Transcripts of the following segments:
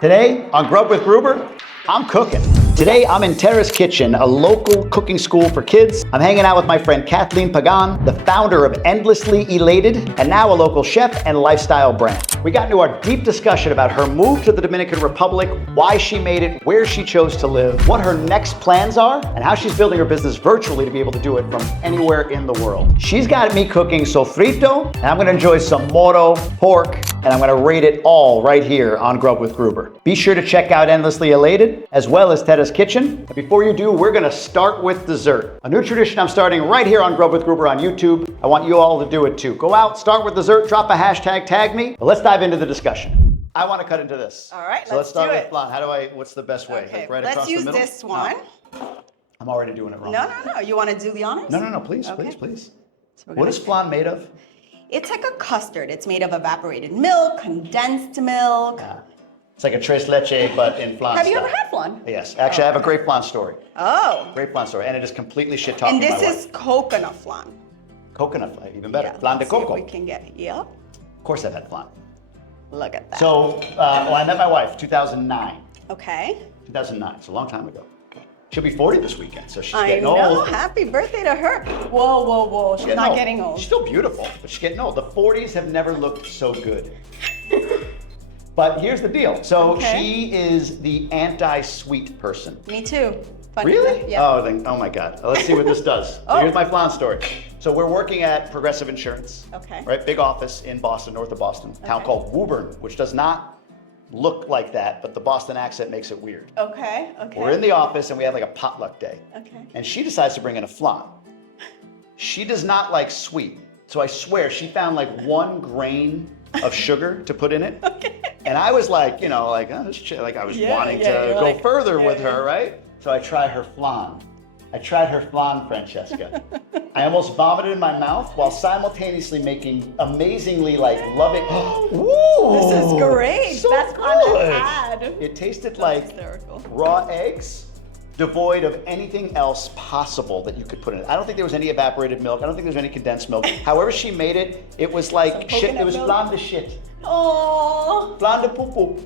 Today on Grub with Gruber, I'm cooking. Today I'm in Terra's Kitchen, a local cooking school for kids. I'm hanging out with my friend Kathleen Pagán, the founder of Endlessly Elated, and now a local chef and lifestyle brand. We got into our deep discussion about her move to the Dominican Republic, why she made it, where she chose to live, what her next plans are, and how she's building her business virtually to be able to do it from anywhere in the world. She's got me cooking Sofrito, and I'm gonna enjoy some Moro pork, and I'm gonna rate it all right here on Grub with Gruber. Be sure to check out Endlessly Elated, as well as Terra's Kitchen. And before you do, we're gonna start with dessert. A new tradition I'm starting right here on Grub with Gruber on YouTube. I want you all to do it too. Go out, start with dessert, drop a hashtag, tag me. But let's dive into the discussion. I want to cut into this. All right, so let's start do with it. Flan. What's the best way? Okay, Like right let's across use the middle? this one. No. I'm already doing it wrong. No. You want to do the honors? No, please, Okay. please. So What is flan made of? It's like a custard. It's made of evaporated milk, condensed milk. Yeah. It's like a tres leche, but in flan Have you style. ever had flan? Yes. Actually, I have a great flan story. Oh. Great flan story. And it is completely shit talking And my this wife. is coconut flan. Coconut flan, even better. Yeah, Flan de let's see if coco. we can get, yep. Of course I've had flan. Look at that. So, I met my wife 2009. Okay. 2009, it's a long time ago. She'll be 40 this weekend, so she's I getting know. old. Happy birthday to her. Whoa. She's not getting old. She's still beautiful, but she's getting old. The 40s have never looked so good. But here's the deal. So Okay. she is the anti-sweet person. Me too. Funny Really? enough, yeah. Oh my God. Let's see what this does. So Oh. here's my flan story. So we're working at Progressive Insurance. Okay. Right? Big office in Boston, north of Boston. Town Okay. called Gruber, which does not look like that, but the Boston accent makes it weird. Okay. We're in the office and we have like a potluck day. Okay. And she decides to bring in a flan. She does not like sweet. So I swear she found like 1 grain of sugar to put in it. Okay. And I was like, oh, this chick, like I was wanting to you're go like, further yeah, with her, right? So I tried her flan. Francesca. I almost vomited in my mouth while simultaneously making amazingly loving. Ooh, This is great. so Best flan I've good. had. It tasted That's like hysterical. raw eggs, devoid of anything else possible that you could put in it. I don't think there was any evaporated milk. I don't think there was any condensed milk. However she made it, it was like Some shit. It coconut was milk? flan de shit. Oh. Flan de poo poo.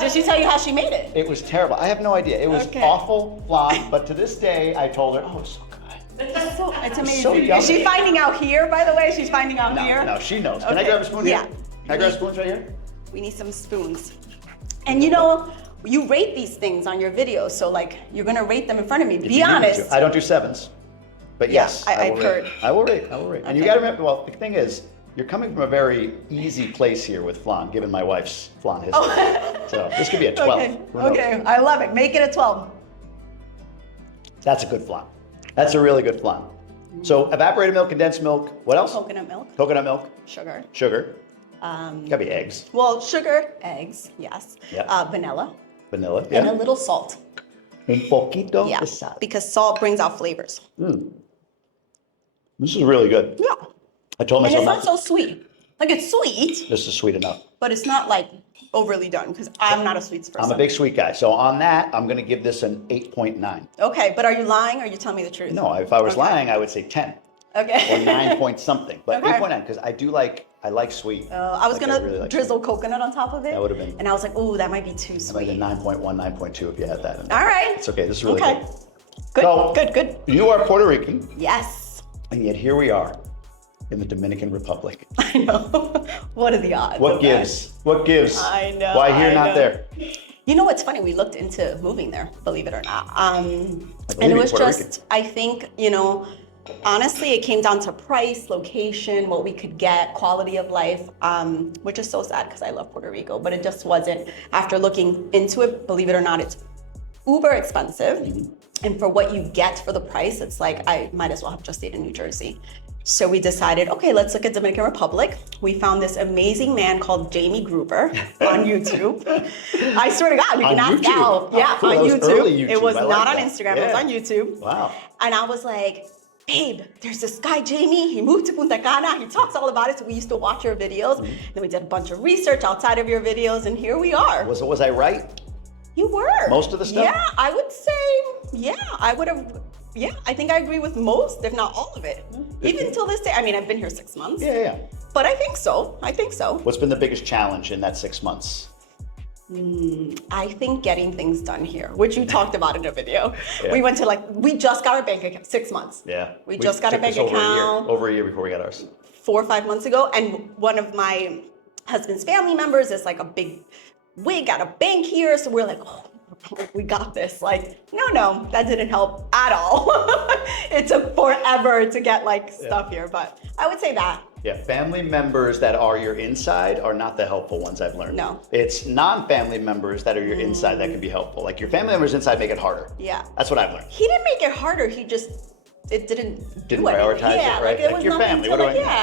Did she tell you how she made it? It was terrible. I have no idea. It was Okay. awful flan, but to this day, I told her, oh, it's so good. It's amazing. So yummy. Is she finding out here, by the way? She's finding out here? No, she knows. Can I Okay. grab a spoon Yeah. here? Can I grab spoons right here? We need some spoons. And you rate these things on your videos, so you're gonna rate them in front of me. If Be you need me honest. to. I don't do 7s, but Yeah, yes, I've will heard. rate. I will rate. And you Okay. gotta remember, well, the thing is, you're coming from a very easy place here with flan, given my wife's flan history. So this could be a 12. Okay, Who knows? okay, I love it. Make it a 12. That's a good flan. That's a really good flan. So evaporated milk, condensed milk, what else? Coconut milk, Coconut milk, sugar. sugar, gotta be eggs, Well, sugar, eggs, yes. Yeah. Vanilla, vanilla, and a yeah. little salt. Un poquito Yeah, de sal. because salt brings out flavors. This is really good. Yeah. I told And myself it's not so sweet. It's sweet, this is sweet enough. but it's not overly done because I'm not a sweets person. I'm a big sweet guy. So on that, I'm gonna give this an 8.9. Okay, but are you lying or are you telling me the truth? No, if I was Okay. lying, I would say 10 Okay. or 9 point something, but Okay. 8.9 because I like sweet. I was gonna really like drizzle coconut on top of it. That would've been- And I was like, ooh, that might be too It might have sweet. been 9.1, 9.2 if you had that. All right. It's okay. This is really Okay. good. Good, So- good. You are Puerto Rican, Yes. and yet here we are in the Dominican Republic. I know. What are the odds? What of gives? What gives? I know, Why here, I not know. there? that? You know what's funny? We looked into moving there, believe it or not. And it you're was Puerto just, Rican. I think, honestly, it came down to price, location, what we could get, quality of life, which is so sad because I love Puerto Rico, but it just wasn't. After looking into it, believe it or not, it's uber expensive. And for what you get for the price, it's like, I might as well have just stayed in New Jersey. So we decided, okay, let's look at Dominican Republic. We found this amazing man called Jamie Gruber on YouTube. I swear to God, you can On ask YouTube? Al. Yeah, Oh, cool. on That was YouTube. early YouTube. It was I like not on that. Instagram, it was Yeah. on YouTube. Wow. And I was like, babe, there's this guy, Jamie. He moved to Punta Cana. He talks all about it. So we used to watch your videos. Then we did a bunch of research outside of your videos. And here we are. Was I right? You were. Most of the stuff? Yeah, I would say, I would have. Yeah, I think I agree with most, if not all of it. Even till this day. I mean, I've been here 6 months. Yeah. But I think so. What's been the biggest challenge in that 6 months? I think getting things done here, which you talked about in a video. Yeah. We went to we just got our bank account, 6 months. Yeah. We just got a bank account. Over a year before we got ours. 4 or 5 months ago. And one of my husband's family members is like a big wig at a bank here. So we're like, oh, we got this. Like, no, that didn't help at all. It took forever to get stuff here, but I would say that. Yeah, family members that are your inside are not the helpful ones, I've learned. No. It's non-family members that are your inside that can be helpful. Like your family members inside make it harder. Yeah. That's what I've learned. He didn't make it harder. He just, it didn't prioritize it, right? There was your nothing family. to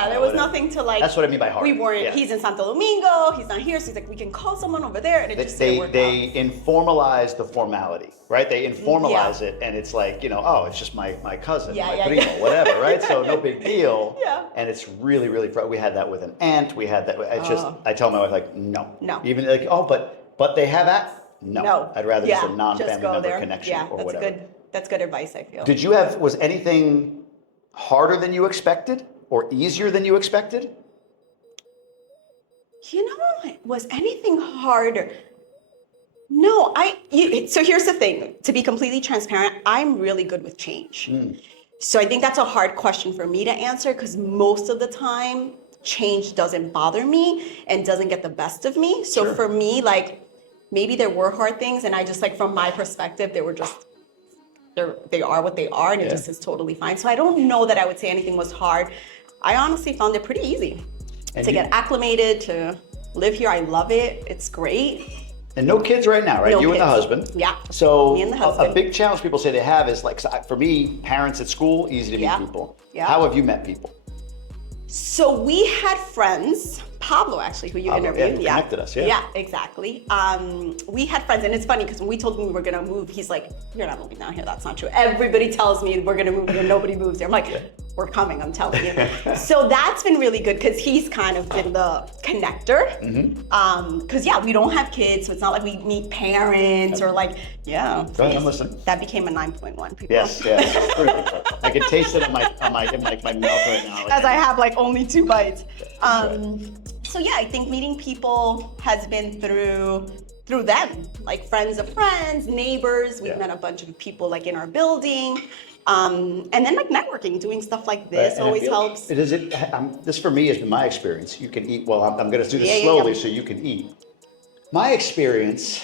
there was nothing to That's what I mean by hard. We weren't, he's in Santo Domingo, he's not here, so he's like, we can call someone over there, and it just didn't work out. They informalize the formality, right? They informalize it, and it's like, oh, it's just my cousin, my primo, whatever, right? So no big deal. Yeah. And it's really, we had that with an aunt, we had that, it's just, I tell my wife, like, no. Even like, but they have that? No. I'd rather just a non-family member connection or whatever. That's good advice, I feel. Was anything harder than you expected or easier than you expected? Was anything harder? No, so here's the thing, to be completely transparent, I'm really good with change. So I think that's a hard question for me to answer because most of the time, change doesn't bother me and doesn't get the best of me. So for me, maybe there were hard things and I just from my perspective, they are what they are and it just is totally fine. So I don't know that I would say anything was hard. I honestly found it pretty easy to get acclimated, to live here. I love it. It's great. And no kids right now, right? No you kids. And the husband. Yeah. So me and the husband. A big challenge people say they have is for me, parents at school, easy to meet people. Yeah. How have you met people? So we had friends, Pablo actually, who you interviewed. Who connected us, Yeah, exactly. We had friends, and it's funny because when we told him we were gonna move, he's like, "You're not moving down here. That's not true. Everybody tells me we're gonna move here. Nobody moves here." I'm like, "We're coming. I'm telling you." So that's been really good because he's kind of been the connector. Because we don't have kids, so it's not like we meet parents or Go ahead, I'm listening. That became a 9.1. People. Yes. I can taste it in my mouth right now. As I have only 2 bites. So I think meeting people has been through them, friends of friends, neighbors. We've met a bunch of people in our building. And then networking, doing stuff like this always helps. This for me has been my experience. You can eat, I'm going to do this slowly so you can eat. My experience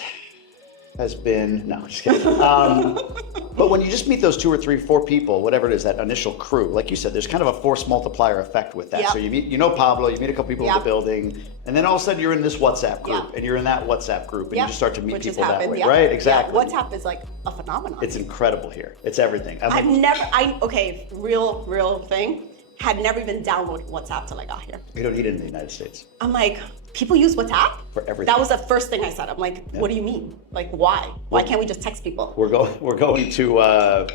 has been, no, just kidding. But when you just meet those 2 or 3, 4 people, whatever it is, that initial crew, like you said, there's kind of a force multiplier effect with that. So you meet, Pablo, you meet a couple people in the building, and then all of a sudden you're in this WhatsApp group, and you're in that WhatsApp group, and you just start to meet people that way, right? Exactly. WhatsApp is a phenomenon. It's incredible here. It's everything. Real thing, had never even downloaded WhatsApp till I got here. You don't need it in the United States. I'm like, people use WhatsApp? For everything. That was the first thing I said. I'm like, what do you mean? Why? Why can't we just text people? We're going to,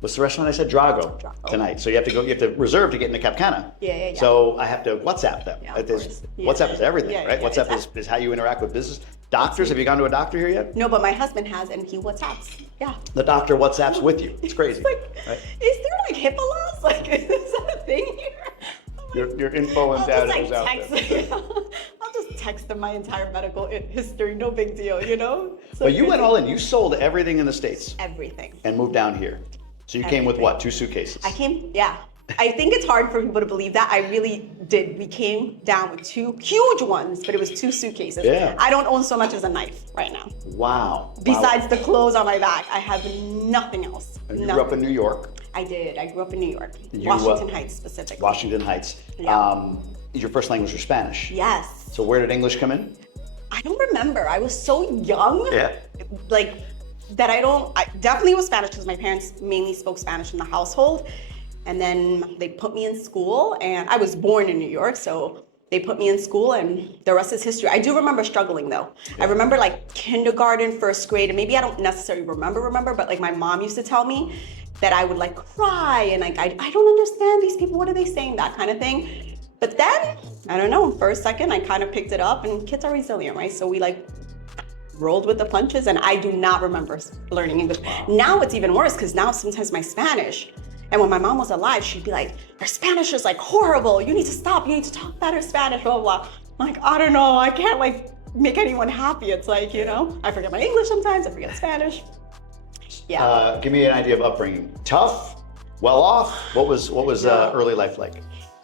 what's the restaurant I said? Drago tonight. So you have to reserve to get into Cap Cana. Yeah. So I have to WhatsApp them. WhatsApp is everything, right? WhatsApp exactly. is how you interact with business. Doctors, have you gone to a doctor here yet? No, but my husband has, and he WhatsApps. Yeah. The doctor WhatsApps with you. It's crazy. Right? Is there HIPAA laws? Is that a thing here? Your info and data is out there. I'll just text them my entire medical history. No big deal, So but you went all in. You sold everything in the States. Everything. And moved down here. So you came with what? 2 suitcases? I came, I think it's hard for people to believe that. I really did. We came down with 2 huge ones, but it was 2 suitcases. Yeah. I don't own so much as a knife right now. Wow. Besides the clothes on my back, I have nothing else. And you grew up in New York. I did. I grew up in New York. Washington Heights specifically. Washington Heights. Yeah. Your first language was Spanish. Yes. So where did English come in? I don't remember. I was so young. Yeah. That I definitely was Spanish because my parents mainly spoke Spanish in the household. And then they put me in school, and I was born in New York, so they put me in school, and the rest is history. I do remember struggling though. I remember kindergarten, first grade, and maybe I don't necessarily remember, but my mom used to tell me that I would cry and I don't understand these people, what are they saying, that kind of thing. But then, I don't know, for a second, I kind of picked it up, and kids are resilient, right? So we rolled with the punches, and I do not remember learning English. Now it's even worse, because now sometimes my Spanish, and when my mom was alive, she'd be like, your Spanish is horrible. You need to stop. You need to talk better Spanish, blah, blah, blah. I'm like, I don't know. I can't make anyone happy. It's like, you know, I forget my English sometimes, I forget Spanish. Yeah. Give me an idea of upbringing. Tough? Well off? What was early life like?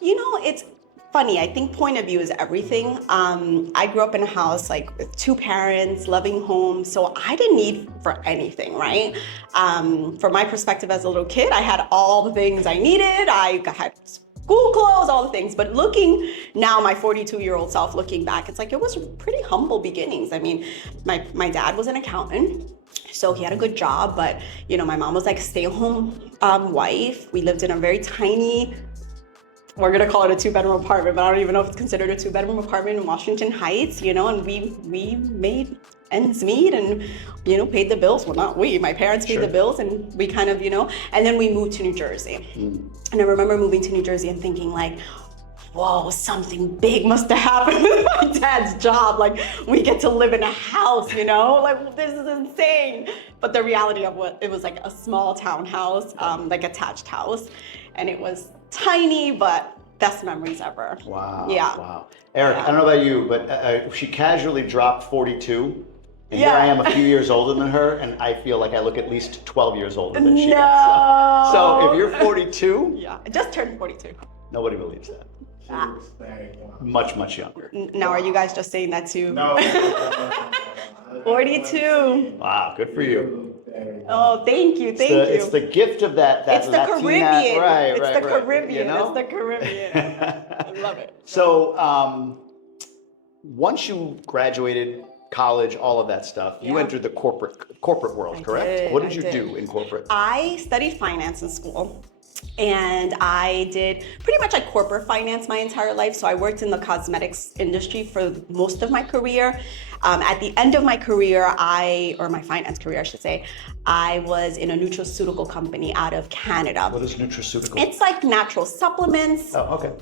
You know, it's funny. I think point of view is everything. I grew up in a house like with 2 parents, loving home, so I didn't need for anything, right? From my perspective as a little kid, I had all the things I needed. I had school clothes, all the things. But looking now, my 42-year-old self looking back, it's like it was pretty humble beginnings. I mean, my dad was an accountant. So he had a good job, but you know, my mom was like a stay-at-home wife. We lived in a very tiny, we're gonna call it a 2-bedroom apartment, but I don't even know if it's considered a 2-bedroom apartment in Washington Heights, you know, and we made ends meet and, you know, paid the bills. Well, not we, my parents paid the bills, and we kind of, you know, and then we moved to New Jersey. And I remember moving to New Jersey and thinking like, whoa, something big must have happened with my dad's job. Like, we get to live in a house, you know? Like, this is insane. But the reality of it was like a small townhouse, like attached house. And it was tiny, but best memories ever. Wow. Yeah. Wow. Eric, I don't know about you, but she casually dropped 42. And Yeah. here I am a few years older than her, and I feel like I look at least 12 years older than she does. So if you're 42, yeah, I just turned 42. nobody believes that. Much, much younger. Now, are you guys just saying that too? No. 42. Wow, good for you. Oh, thank you, thank you. It's the gift of that It's the Latina, Caribbean. right? It's the Caribbean. You know? It's the Caribbean. I love it. So, once you graduated college, all of that stuff, you Yeah. entered the corporate world, correct? What did you do in corporate? I studied finance in school. And I did pretty much like corporate finance my entire life. So I worked in the cosmetics industry for most of my career. At the end of my career, or my finance career, I should say, I was in a nutraceutical company out of Canada. What is nutraceutical? It's like natural supplements. Oh, okay.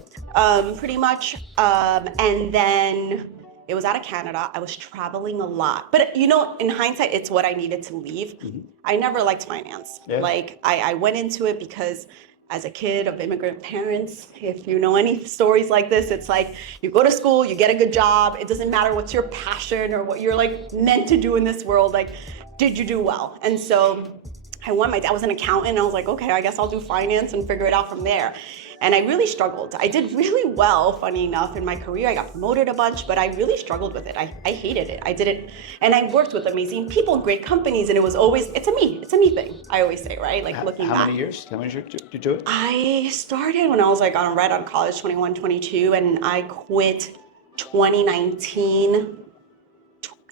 Pretty much. And then it was out of Canada. I was traveling a lot. But you know, in hindsight, it's what I needed to leave. I never liked finance. Yeah. Like I went into it because as a kid of immigrant parents, if you know any stories like this, it's like you go to school, you get a good job. It doesn't matter what's your passion or what you're like meant to do in this world. Like, did you do well? And so my dad was an accountant, and I was like, okay, I guess I'll do finance and figure it out from there. And I really struggled. I did really well, funny enough, in my career. I got promoted a bunch, but I really struggled with it. I hated it. I did it, and I worked with amazing people, great companies, and it was always, it's a me thing. I always say, right? Like looking back. How many years did you do it? I started when I was like right on college, 21, 22, and I quit 2019,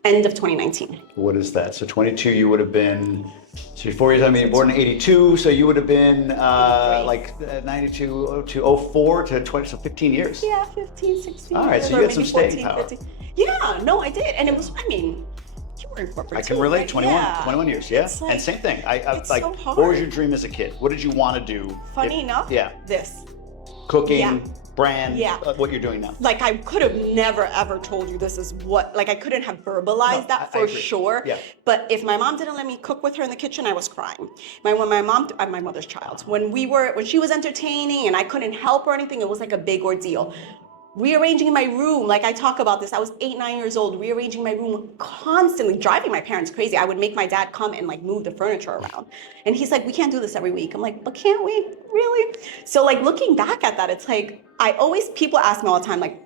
end of 2019. What is that? So 22, you would have been, so you're 4 years, I mean, born in 82, so you would have been like 92 to 04 to 20, so 15 years. Yeah, 15, 16 All right, years, so you or had some maybe staying 14, power. 15. Yeah, no, I did. And it was, I mean, you were in corporate I can too, relate, right? 21, Yeah. 21 years, yeah. It's like- And same thing, I it's like, so what was hard. your dream as a kid? What did you want to do? Funny enough, Yeah. this. Cooking, Yeah. brand, Yeah. What you're doing now. Like I could have never ever told you this is what, like I couldn't have verbalized that I for agree. sure. Yeah. But if my mom didn't let me cook with her in the kitchen, I was crying. I'm my mother's child. When she was entertaining and I couldn't help or anything, it was like a big ordeal. Rearranging my room, like I talk about this, I was 8, 9 years old, rearranging my room constantly, driving my parents crazy. I would make my dad come and like move the furniture around. And he's like, we can't do this every week. I'm like, but can't we? Really? So like looking back at that, it's like, people ask me all the time, like,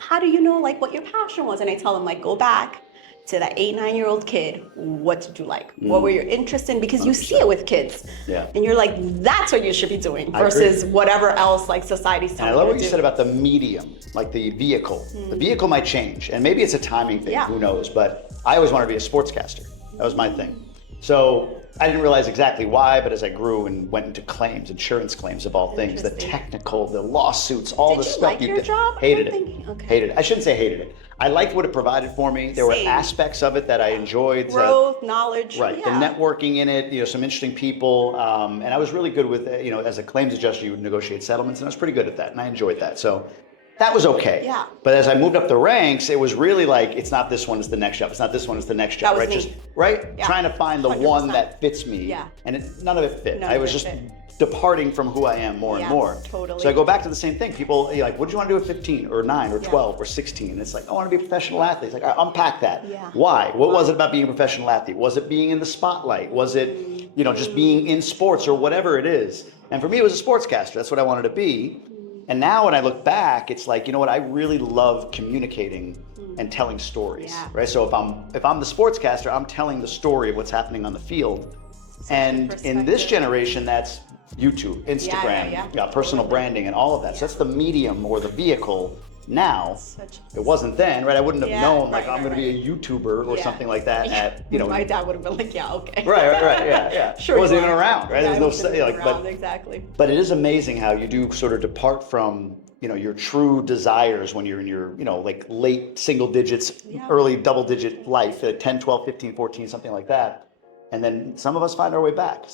how do you know like what your passion was? And I tell them like, go back to that 8, 9-year-old kid. What did you like? What were your interests in? Because you see it with kids. Yeah. And you're like, that's what you should be doing I agree. versus whatever else like society's And telling I love you what to you do. said about the medium, like the vehicle. The vehicle might change, and maybe it's a timing thing, Yeah. who knows? But I always wanted to be a sportscaster. That was my thing. So I didn't realize exactly why, but as I grew and went into claims, insurance claims of all things, the Interesting. technical, the lawsuits, all Did the you stuff like you your did. job? Hated I'm it. thinking- okay. Hated it. I shouldn't say hated it. I liked what it provided for me. There Same. were aspects of it that I enjoyed. Growth, knowledge. Right, Yeah. the networking in it, some interesting people, and I was really good with, as a claims adjuster, you would negotiate settlements, and I was pretty good at that, and I enjoyed that. So, that was okay. Yeah. But as I moved up the ranks, it was really like, it's not this one, it's the next job. It's not this one, it's the next job. That was right? me. Just right? Yeah. Trying to find the 100%. one that fits me. Yeah. And none of it fit. None I of was it just fit. departing from who I am more and Yeah, more. totally. So I go back to the same thing. People, you're like, what did you want to do at 15 or 9 or 12 or 16? And it's like, I want to be a professional athlete. It's like, all right, unpack that. Yeah. Why? What was it about being a professional athlete? Was it being in the spotlight? Was it, just being in sports or whatever it is? And for me, it was a sportscaster. That's what I wanted to be. And now when I look back, it's like, you know what? I really love communicating and telling stories, Yeah. right? So if I'm the sportscaster, I'm telling the story of what's happening on the field. And in this generation, that's YouTube, Instagram, personal branding, and all of that. So that's the medium or the vehicle now. It wasn't then, right? I wouldn't have known, like, I'm going to be a YouTuber or something like that. At my dad would have been like, yeah, okay. Right, yeah. Sure. It wasn't even around, right? Yeah, There was no around, exactly. But it is amazing how you do sort of depart from your true desires when you're in your like late single digits, early double digit life at 10, 12, 15, 14, something like that. And then some of us find our way back.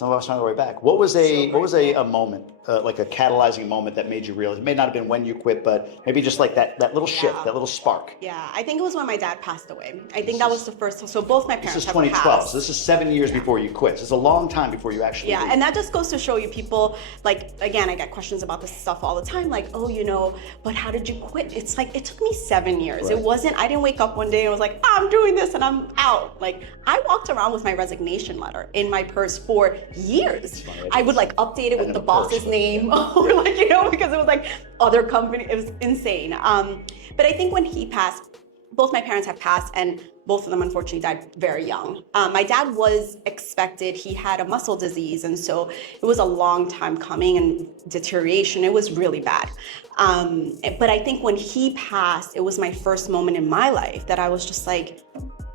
What was a moment, like a catalyzing moment that made you realize? It may not have been when you quit, but maybe just like that little shift, that little spark. Yeah, I think it was when my dad passed away. I think that was the first. So both my parents This is have 2012. passed. So this is 7 years before you quit. This is a long time before you actually. Yeah, leave. and that just goes to show you, people, like, again, I get questions about this stuff all the time, like, oh, but how did you quit? It's like, it took me 7 years. Right. It wasn't, I didn't wake up one day and was like, I'm doing this and I'm out. Like, I walked around with my resignation letter in my purse for years. I would like update it with the boss's name, or like, because it was like other company. It was insane. But I think when he passed, both my parents have passed, and both of them unfortunately died very young. My dad was expected, he had a muscle disease, and so it was a long time coming and deterioration. It was really bad. But I think when he passed, it was my first moment in my life that I was just like,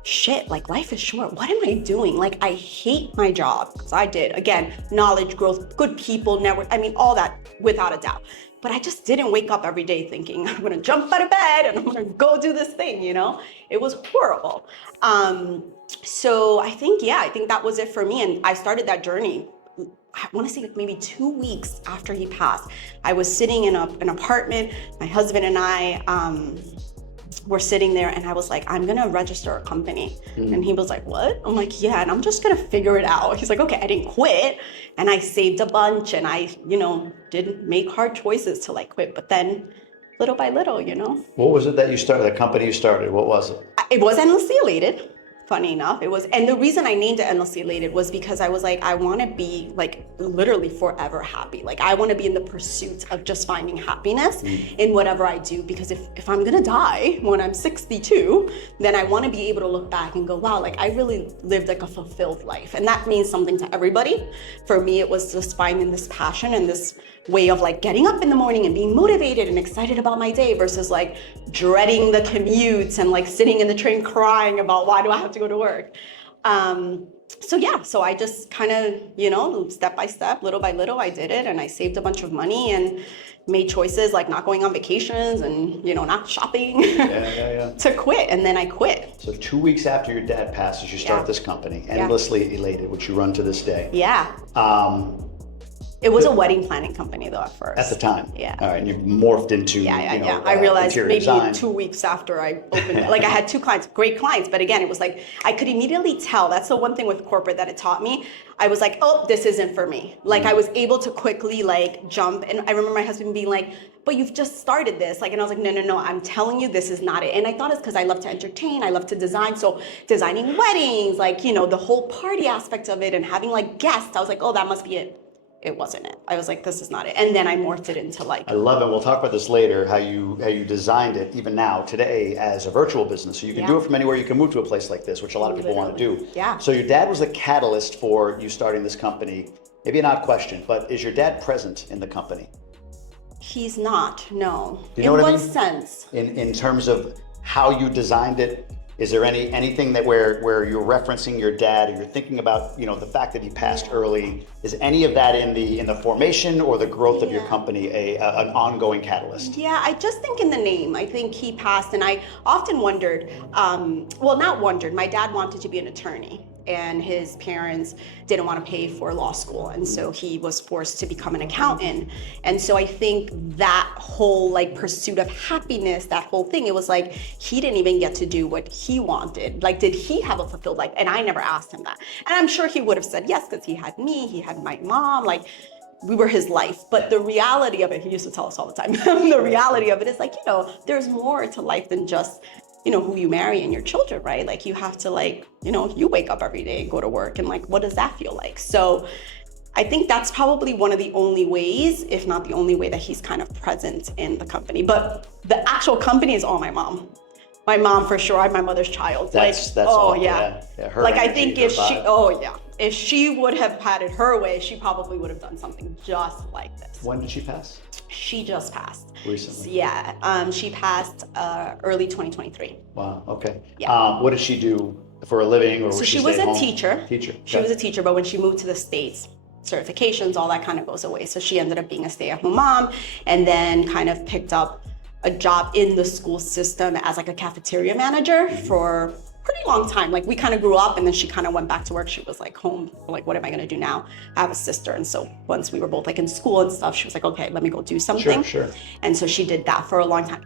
shit, like, life is short. What am I doing? Like, I hate my job, because I did. Again, knowledge, growth, good people, network, I mean, all that without a doubt. But I just didn't wake up every day thinking, I'm gonna jump out of bed and I'm gonna go do this thing, It was horrible. So I think that was it for me. And I started that journey, I want to say maybe 2 weeks after he passed. I was sitting in an apartment, my husband and I, we're sitting there, and I was like, I'm gonna register a company. And he was like, what? I'm like, yeah, and I'm just gonna figure it out. He's like, okay, I didn't quit. And I saved a bunch, and I, didn't make hard choices to like quit, but then little by little, What was it that you started, the company you started? What was it? It was Endlessly Elated. Funny enough, it was, and the reason I named it Endlessly Elated was because I was like, I want to be like literally forever happy. Like, I want to be in the pursuit of just finding happiness in whatever I do, because if I'm gonna die when I'm 62, then I want to be able to look back and go, wow, like, I really lived like a fulfilled life. And that means something to everybody. For me, it was just finding this passion and this way of like getting up in the morning and being motivated and excited about my day, versus like dreading the commutes and like sitting in the train crying about, why do I have to go to work? So I just kind of, step by step, little by little, I did it, and I saved a bunch of money and made choices like not going on vacations and, not shopping to quit. And then I quit. So 2 weeks after your dad passes, you start this company, Endlessly Elated, which you run to this day. Yeah. It was a wedding planning company though at first. At the time? Yeah. All right, and you morphed into, I realized maybe design. 2 weeks after I opened it. Like, I had 2 clients, great clients, but again, it was like, I could immediately tell. That's the one thing with corporate that it taught me. I was like, oh, this isn't for me. Like, I was able to quickly like jump, and I remember my husband being like, but you've just started this. Like, and I was like, no, I'm telling you, this is not it. And I thought it's because I love to entertain, I love to design. So designing weddings, like, the whole party aspect of it and having like guests, I was like, oh, that must be it. It wasn't it. I was like, this is not it. And then I morphed it into like. I love it. We'll talk about this later, how you designed it even now, today, as a virtual business. So you can do it from anywhere. You can move to a place like this, which a lot of people want to do. Yeah. So your dad was the catalyst for you starting this company. Maybe an odd question, but is your dad present in the company? He's not, no. Do you know what I mean? In what sense? In terms of how you designed it, is there anything that where you're referencing your dad, or you're thinking about the fact that he passed early? Is any of that in the formation or the growth of your company an ongoing catalyst? Yeah, I just think in the name. I think he passed, and I often wondered. Not wondered. My dad wanted to be an attorney, and his parents didn't want to pay for law school. And so he was forced to become an accountant. And so I think that whole like pursuit of happiness, that whole thing, it was like, he didn't even get to do what he wanted. Like, did he have a fulfilled life? And I never asked him that. And I'm sure he would have said yes, because he had me, he had my mom, like, we were his life. But the reality of it, he used to tell us all the time, the reality of it is like, you know, there's more to life than just, you know, who you marry and your children, right? Like, you have to, like, you know, you wake up every day and go to work, and like, what does that feel like? So I think that's probably one of the only ways, if not the only way, that he's kind of present in the company. But the actual company is all my mom. My mom, for sure. I'm my mother's child. That's oh all, yeah. Her like, I energy, think her if she, vibe. if she would have had it her way, she probably would have done something just like this. When did she pass? She just passed. Recently? Yeah, she passed early 2023. Wow, okay. Yeah. What did she do for a living, or So was she she was stay at a home? teacher. She was a teacher, but when she moved to the States, certifications, all that kind of goes away. So she ended up being a stay-at-home mom, and then kind of picked up a job in the school system as like a cafeteria manager for pretty long time. Like, we kind of grew up, and then she kind of went back to work. She was like home, like, what am I going to do now? I have a sister. And so once we were both like in school and stuff, she was like, okay, let me go do something. Sure. And so she did that for a long time,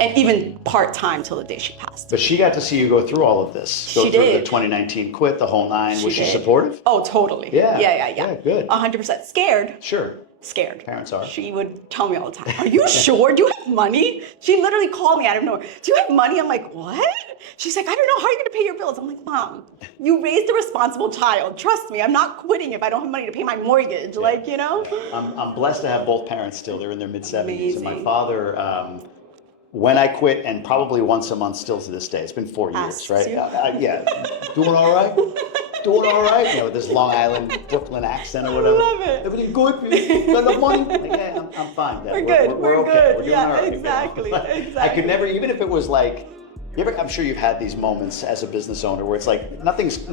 and even part-time till the day she passed. But she got to see you go through all of this. She through did. The 2019 quit, the whole nine. Was she did. supportive? Oh, totally. Yeah. Yeah, good. 100%. Scared. Scared. Parents are. She would tell me all the time, are you sure? Do you have money? She literally called me out of nowhere. Do you have money? I'm like, what? She's like, I don't know. How are you going to pay your bills? I'm like, Mom, you raised a responsible child. Trust me, I'm not quitting if I don't have money to pay my mortgage. Yeah. Like, you know? I'm blessed to have both parents still. They're in their mid-70s. And my father, when I quit, and probably once a month still to this day, it's been 4 years, right? Yeah. Doing all right? Doing all right? You know, with this Long Island, Brooklyn accent or whatever. I love it. Everything good? Got enough money? Like, yeah, I'm fine. Dad. We're good. We're okay. Good. We're doing yeah, all right. exactly. I could never, even if it was like, I'm sure you've had these moments as a business owner where it's like nothing's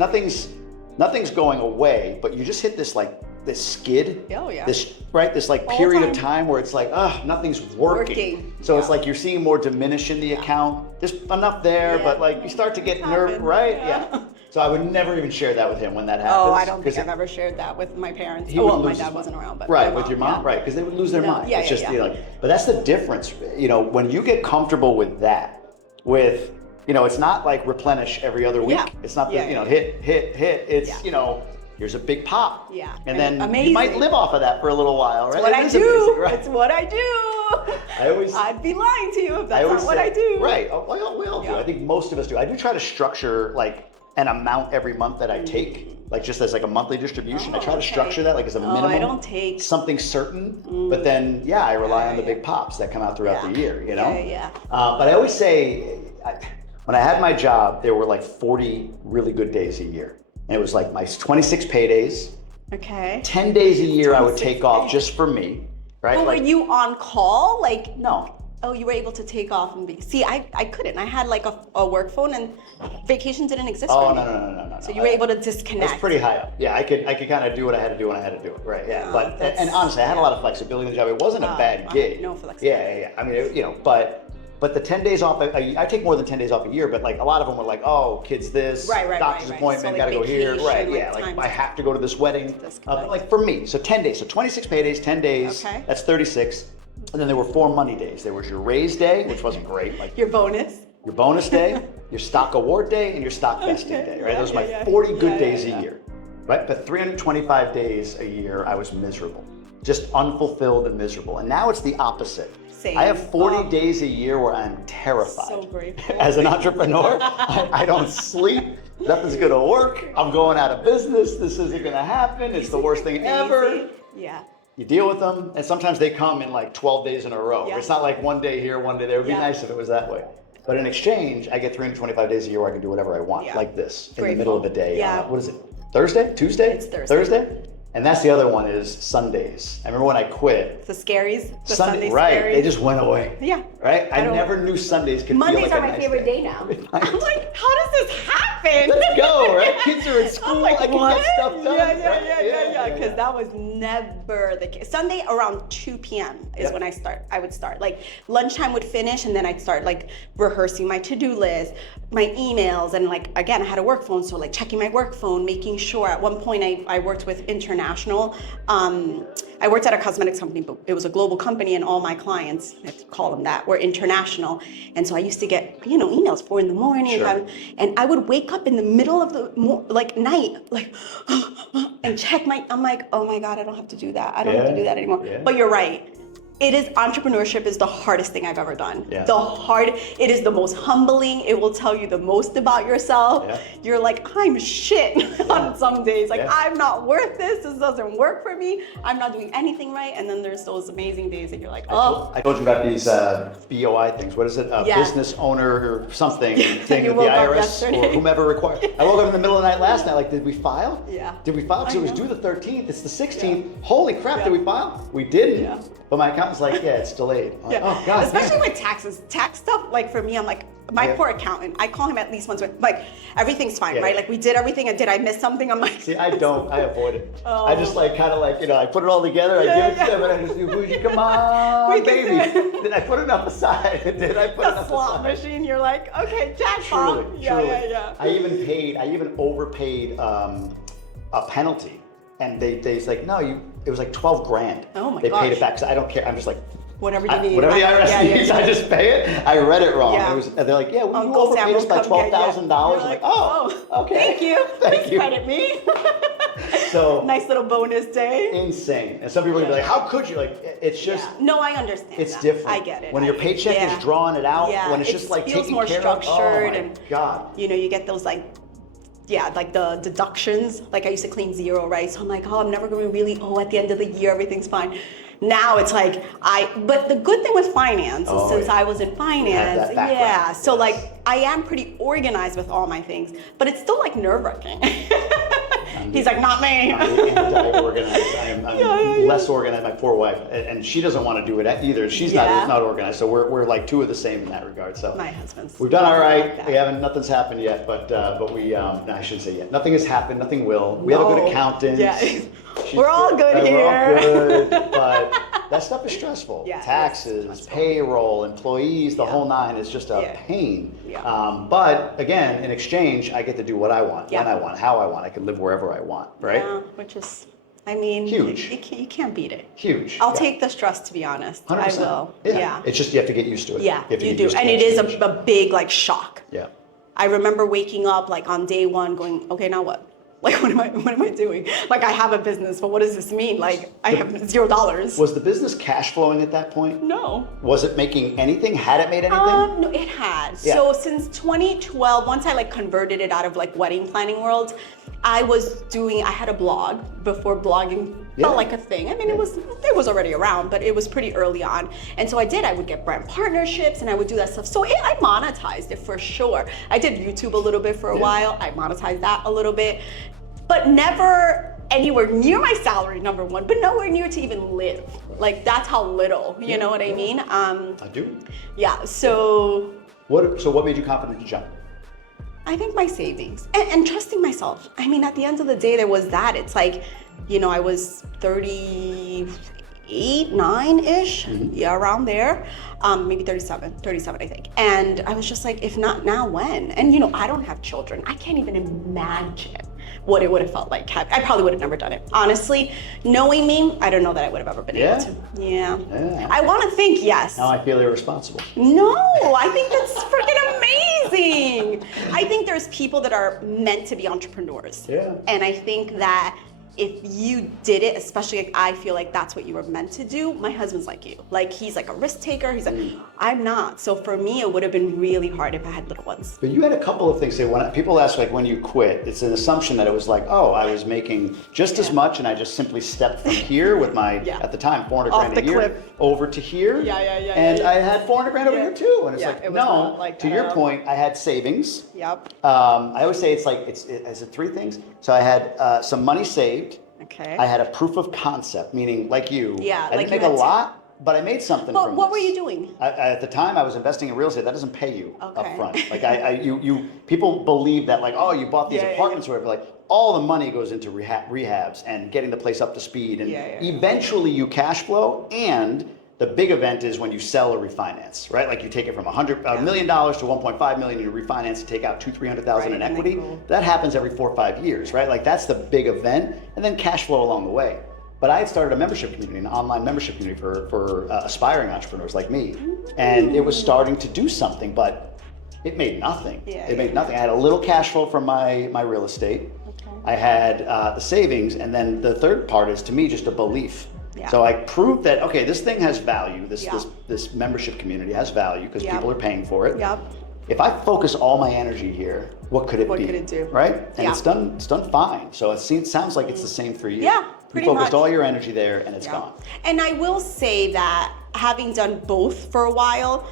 going away, but you just hit this like this skid. Oh yeah. This like period of time where it's like, nothing's working. So it's like you're seeing more diminish in the account. There's enough there, but like you start to get nervous, right? Yeah. So I would never even share that with him when that happens. Oh, I don't think I've ever shared that with my parents. My dad wasn't around, but right, with your mom, right? Because they would lose their mind. Yeah, it's just but that's the difference. You know, when you get comfortable with that, it's not like replenish every other week. Yeah. It's not hit. It's here's a big pop. Yeah. And then amazing. you might live off of that for a little while, right? It's what I do. Right? It's what I do. I'd be lying to you if that's not what I do. Right. We all do. I think most of us do. I do try to structure like an amount every month that I take, like just as like a monthly distribution. I try to structure that like as a minimum. I don't take something certain, but then I rely on the big pops that come out throughout the year. You know. Yeah. But I always say, when I had my job, there were like 40 really good days a year, and it was like my 26 paydays. Okay. 10 days a year I would take off just for me, right? But like, were you on call? Like no. Oh, you were able to take off and be. See, I couldn't. I had like a work phone, and vacation didn't exist for me. No. So you were able to disconnect. It's pretty high up. Yeah, I could kind of do what I had to do when I had to do it. Right. Yeah. But and honestly, I had a lot of flexibility in the job. It wasn't a bad gig. No flexibility. Yeah. I mean, but the 10 days off, I take more than 10 days off a year, but like a lot of them were like, oh, kids this, doctor's appointment, so, gotta go here, right? Like, Yeah, like I have to go to this wedding. But like for me, so 10 days, so 26 paydays, 10 days, that's 36. And then there were 4 money days. There was your raise day, which wasn't great. Like your bonus day, your stock award day, and your stock vesting day, right? Those are my 40 good days a year, right? But 325 days a year, I was miserable, just unfulfilled and miserable. And now it's the opposite. Same. I have 40 days a year where I'm terrified. So grateful. As an entrepreneur, I don't sleep. Nothing's gonna work. I'm going out of business. This isn't gonna happen. It's the worst thing ever. Yeah. You deal with them, and sometimes they come in like 12 days in a row. Yeah. It's not like one day here, one day there. It would be nice if it was that way. But in exchange, I get 325 days a year where I can do whatever I want, like this, in the middle of the day. Yeah. What is it? Thursday? Tuesday? It's Thursday. Thursday? And that's the other one is Sundays. I remember when I quit. The scaries. The Sunday, Sunday right? scaries. They just went away. Yeah. Right? I never knew Sundays could Mondays feel like are a my nice favorite day now. I'm like, how does this happen? Let's go, right? kids are in school, like, I can what? get stuff done. Yeah, because that was never the case. Sunday around 2 p.m. is when I would start. Like lunchtime would finish and then I'd start like rehearsing my to-do list, my emails, and like, again, I had a work phone, so like checking my work phone, making sure. At one point I worked with international, I worked at a cosmetics company, but it was a global company and all my clients, I have to call them that, were international. And so I used to get, emails 4 in the morning. And I would wake up in the middle of the night, like, and check I'm like, oh my God, I don't have to do that. I don't have to do that anymore. But you're right. Entrepreneurship is the hardest thing I've ever done. It is the most humbling. It will tell you the most about yourself. You're like, I'm shit on some days. Like, I'm not worth this. This doesn't work for me. I'm not doing anything right. And then there's those amazing days that you're like, oh. I told you about these BOI things. What is it? Business owner or something thing that the IRS or whomever requires. I woke up in the middle of the night last night, like, did we file? Did we file? Because it was due the 13th. It's the 16th. Holy crap, did we file? We didn't. But my accountant's like, it's delayed. I'm like, oh, God. Especially with taxes. Tax stuff, like for me, I'm like, my poor accountant, I call him at least once, like, everything's fine, right? Like, we did everything, and did I miss something? I'm like... See, I avoid it. I just like, kind of like, I put it all together, I give it to them, and I just do, Bougie, come on, baby. Did I put enough aside? Did I put enough aside? The slot machine, you're like, okay, jackpot. Truly. I even overpaid a penalty. And they's like, no, it was like 12 grand. Oh my They gosh. paid it back, so I don't care. I'm just like, whatever you need. Whatever the IRS needs, I just pay it. I read it wrong. They're like, yeah, well, you overpaid us by $12,000. I'm like, oh, okay. Thank you. Thank you. Credit me. So nice little bonus day. Insane. And some people are gonna be like, how could you? Like, it's just. No, I understand. It's that. different. I get it. When your paycheck is drawing it out, when it's just like taking more care structured of. Oh my and God. You get those like the deductions. Like I used to claim zero, right? So I'm like, I'm never going to really owe at the end of the year. Everything's fine. Now it's like but the good thing with finance is since I was in finance, so like I am pretty organized with all my things, but it's still like nerve-wracking. He's like, not me. I'm anti-organized. I'm less organized. My poor wife, and she doesn't want to do it either. She's not organized. So we're like two of the same in that regard. So my husband's. We've done all right. Nothing's happened yet, but we no, I shouldn't say yet. Nothing has happened. Nothing will. We have a good accountant. We're all good here. We're all good, but that stuff is stressful. Yeah, taxes, payroll, employees, the whole nine is just a pain. But again, in exchange, I get to do what I want, when I want, how I want. I can live wherever I want, right? Yeah, which is, I mean, huge. You can't beat it. Huge. I'll take the stress, to be honest. 100%. I will. Yeah. It's just you have to get used to it. Yeah, you do. And it is a big like shock. Yeah. I remember waking up like on day one going, okay, now what? Like, what am I doing? Like, I have a business, but what does this mean? Like, I have $0. Was the business cash flowing at that point? No. Was it making anything? Had it made anything? No, it had. Yeah. So since 2012, once I like converted it out of like wedding planning world, I had a blog before blogging felt like a thing. I mean, it was already around, but it was pretty early on. And so I would get brand partnerships and I would do that stuff. So I monetized it for sure. I did YouTube a little bit for a while. I monetized that a little bit, but never anywhere near my salary, number one, but nowhere near to even live. Like, that's how little, you know what I mean? I do. Yeah, so. What made you confident to jump? I think my savings and trusting myself. I mean, at the end of the day, there was that. It's like, I was 38, 9-ish, around there, maybe 37, I think. And I was just like, if not now, when? And I don't have children. I can't even imagine what it would have felt like. I probably would have never done it. Honestly, knowing me, I don't know that I would have ever been able to. Yeah. I want to think yes. Now I feel irresponsible. No, I think that's freaking amazing. I think there's people that are meant to be entrepreneurs. Yeah. And I think that if you did it, especially like I feel like that's what you were meant to do. My husband's like you. Like, he's like a risk taker. He's like, I'm not. So for me, it would have been really hard if I had little ones. But you had a couple of things. When people ask, like, when you quit, it's an assumption that it was like, oh, I was making just as much and I just simply stepped from here with my, at the time, 400 grand a year over to here. And I had 400 grand over here too. And it's like, no, like to your point, I had savings. Yep. I always say is it three things? So I had some money saved. Okay. I had a proof of concept, meaning like you. Yeah. I didn't make a lot, But I made something But from what this. were you doing? At the time, I was investing in real estate. That doesn't pay you Okay. up front. Like people believe that like, oh, you bought these apartments or whatever. Like all the money goes into rehabs and getting the place up to speed. And eventually you cash flow. And the big event is when you sell or refinance, right? Like you take it from $1 million to $1.5 million, you refinance and take out $200,000-300,000 in equity. That happens every 4 or 5 years, right? Like that's the big event, and then cash flow along the way. But I had started a membership community, an online membership community for aspiring entrepreneurs like me, and it was starting to do something, but it made nothing. It made nothing. I had a little cash flow from my real estate. I had the savings, and then the third part is to me just a belief. So I proved that, okay, this thing has value. This membership community has value because people are paying for it. If I focus all my energy here, what could it be? What could it do? Right? And it's done fine. So it sounds like it's the same for you. Yeah, pretty You focused much. all your energy there and it's gone. And I will say that having done both for a while,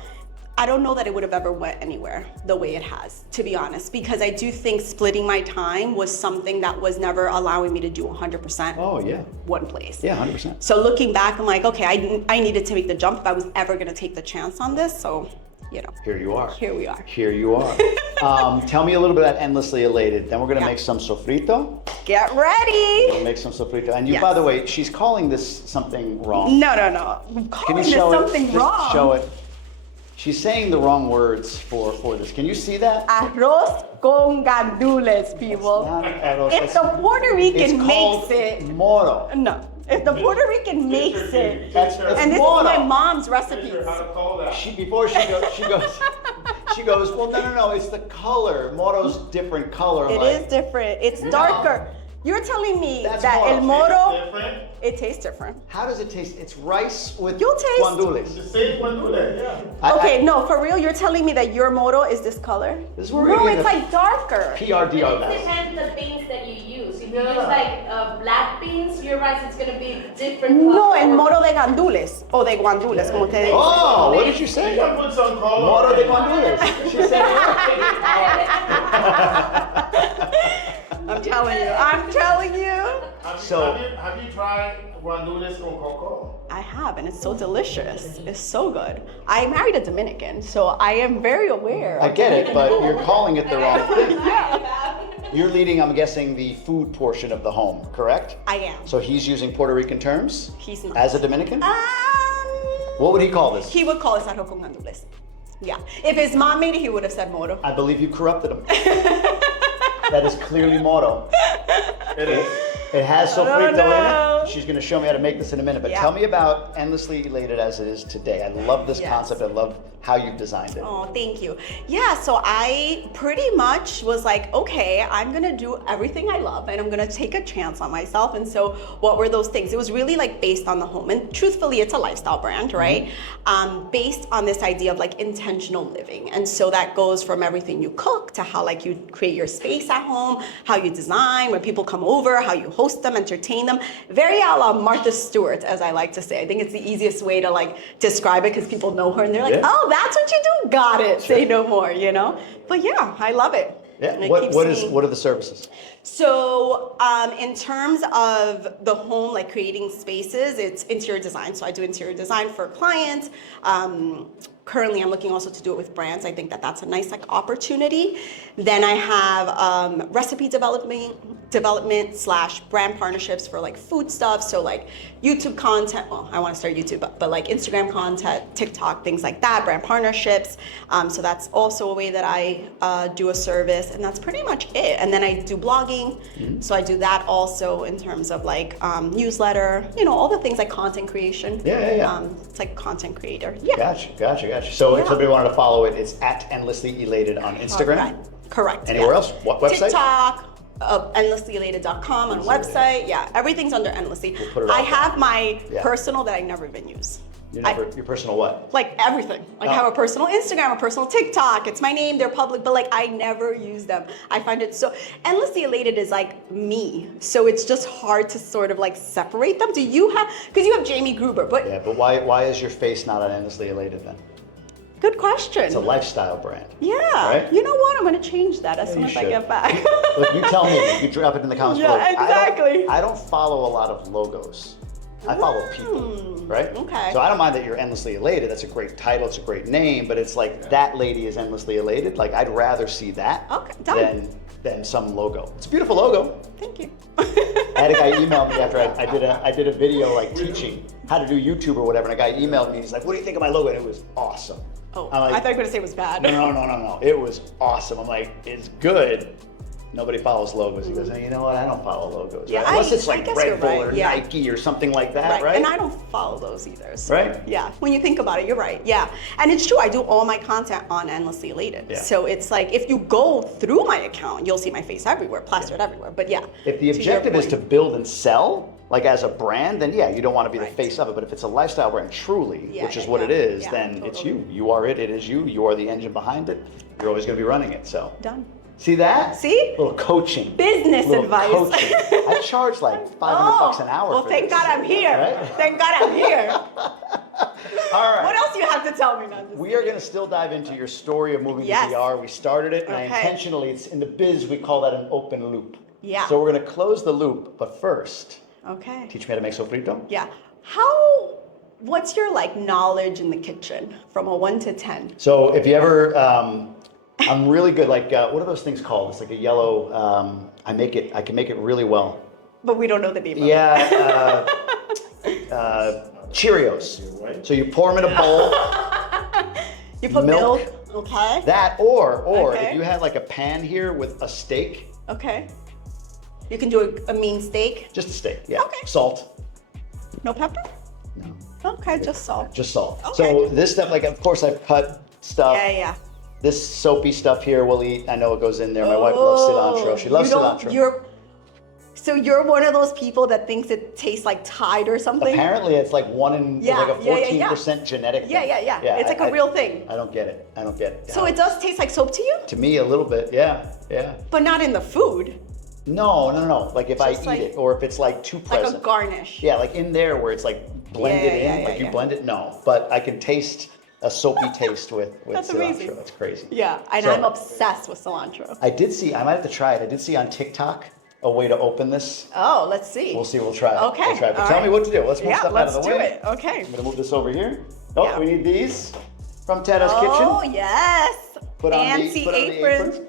I don't know that it would have ever went anywhere the way it has, to be honest, because I do think splitting my time was something that was never allowing me to do 100% one place. Yeah, 100%. So looking back, I'm like, okay, I needed to make the jump if I was ever going to take the chance on this. So, you know. Here you are. Here we are. Here you are. Tell me a little bit about Endlessly Elated. Then we're going to make some sofrito. Get ready. We'll make some sofrito. And you, by the way, she's calling this something wrong. No. I'm calling this something wrong. Just show it. She's saying the wrong words for this. Can you see that? Arroz con gandules, people. It's not arroz. If the Puerto Rican makes it. Moro. No. If the Puerto Rican makes it. That's and this moro. is my mom's recipes. Before she goes, well, no, it's the color. Moro's different color. It is different. It's darker. You're telling me That's that moro. el moro, it tastes different. How does it taste? It's rice with You'll taste. gandules. The same guandule, yeah. Okay, no, for real, you're telling me that your moro is this color? This is No, really it's like darker. PRDR It battle. depends the beans that you use. If you use like black beans, your rice is gonna be different. No, color. el moro de gandules. O de guandules, como te digo. Oh, what did you You say? can put some color. Moro de gandules. She said I'm telling you. Have you tried guandules con coco? I have, and it's so delicious. It's so good. I married a Dominican, so I am very aware. I get it, but you're calling it the wrong thing. Yeah. You're leading, I'm guessing, the food portion of the home, correct? I am. So he's using Puerto Rican terms? He's not. As a Dominican? What would he call this? He would call it arroz con gandules. Yeah. If his mom made it, he would have said moro. I believe you corrupted him. That is clearly moro. It is. It has sofrito in know. it. She's going to show me how to make this in a minute. But tell me about Endlessly Elated as it is today. I love this concept. I love how you've designed it. Oh, thank you. Yeah, so I pretty much was like, okay, I'm gonna do everything I love and I'm gonna take a chance on myself. And so what were those things? It was really like based on the home. And truthfully, it's a lifestyle brand, right? Based on this idea of like intentional living. And so that goes from everything you cook to how like you create your space at home, how you design, when people come over, how you host them, entertain them. Very a la Martha Stewart, as I like to say. I think it's the easiest way to like describe it because people know her and they're like, oh, that's what you do? Got it. Sure. Say no more, you know? But yeah, I love it. Yeah. What are the services? So in terms of the home, like creating spaces, it's interior design. So I do interior design for clients. Currently, I'm looking also to do it with brands. I think that that's a nice like opportunity. Then I have recipe development / brand partnerships for like food stuff. So like YouTube content. Well, I want to start YouTube, but like Instagram content, TikTok, things like that. Brand partnerships. So that's also a way that I do a service, and that's pretty much it. And then I do blogging. So I do that also in terms of like newsletter. You know, all the things like content creation. Yeah. It's like content creator. Yeah. Gotcha. So if somebody wanted to follow it, it's at Endlessly Elated on Instagram. Correct. Anywhere else? What website? TikTok, endlesslyelated.com on website. Yeah, everything's under Endlessly. We'll put it I out have my personal that I never even use. Your personal what? Like everything. Like I have a personal Instagram, a personal TikTok. It's my name, they're public, but like I never use them. I find it so, Endlessly Elated is like me. So it's just hard to sort of like separate them. Do you have, because you have Jamie Gruber, but. Yeah, but why is your face not on Endlessly Elated then? Good question. It's a lifestyle brand. Yeah. Right? You know what? I'm going to change that as soon as I get back. Look, you tell me. You drop it in the comments below. Yeah, exactly. I don't follow a lot of logos. I follow people, right? Okay. So I don't mind that you're endlessly elated. That's a great title. It's a great name. But it's like that lady is endlessly elated. Like I'd rather see that than some logo. It's a beautiful logo. Thank you. I had a guy email me after I did a video like teaching how to do YouTube or whatever, and a guy emailed me. He's like, "What do you think of my logo?" And it was awesome. Oh, I'm like, I thought you were gonna say it was bad. No. It was awesome. I'm like, it's good. Nobody follows logos. He goes, hey, you know what? I don't follow logos. Yeah, right? Unless it's I like guess Red you're Bull right. or Yeah. Nike or something like that, right? And I don't follow those either. So, Right? Yeah. When you think about it, you're right. Yeah. And it's true. I do all my content on Endlessly Elated. Yeah. So it's like if you go through my account, you'll see my face everywhere, plastered everywhere. But yeah. If the objective is to build and sell, like as a brand, then yeah, you don't want to be the face of it. But if it's a lifestyle brand truly, which is what it is, then it's you. You are it. It is you. You are the engine behind it. You're always going to be running it. So Done. See that? See? Little coaching. Business advice. Coaching. I charge like $500 an hour. Well, for thank this. God I'm here. Right? Thank God I'm here. All right. What else do you have to tell me, man? We are going to still dive into your story of moving Yes. to DR. We started it, and I Okay. intentionally, it's in the biz, we call that an open loop. Yeah. So we're going to close the loop, but first, Okay. teach me how to make sofrito. Yeah. What's your like knowledge in the kitchen from a 1 to 10? So if you ever, I'm really good, like, what are those things called? It's like a yellow, I can make it really well. But we don't know the name of it. Yeah, Cheerios. So you pour them in a bowl. You put milk. Okay. That, or Okay. if you had like a pan here with a steak. Okay. You can do a mean steak. Just a steak, yeah. Okay. Salt. No pepper? No. Okay, just salt. Just salt. Okay. So this stuff, like, of course I've cut stuff. Yeah. This soapy stuff here we'll eat. I know it goes in there. My wife loves cilantro. She loves cilantro. So you're one of those people that thinks it tastes like Tide or something? Apparently it's like it's like a 14% genetic thing. Yeah. It's like a real thing. I don't get it. So it does taste like soap to you? To me, a little bit, yeah. But not in the food. No. Like if I Just eat like- it, or if it's like too present. Like a garnish. Yeah, like in there where it's like blended in, you blend it. No, but I can taste a soapy taste with That's cilantro. amazing. That's crazy. Yeah, and So- I'm obsessed with cilantro. I might have to try it. I did see on TikTok a way to open this. Oh, let's see. We'll see, we'll try it. Okay, We'll try it. But all tell right. me what to do. Let's move stuff out of the way. Let's do it. Okay. I'm gonna move this over here. Oh, Yeah. we need these from Terra's Oh, Kitchen. yes. Fancy Fancy aprons.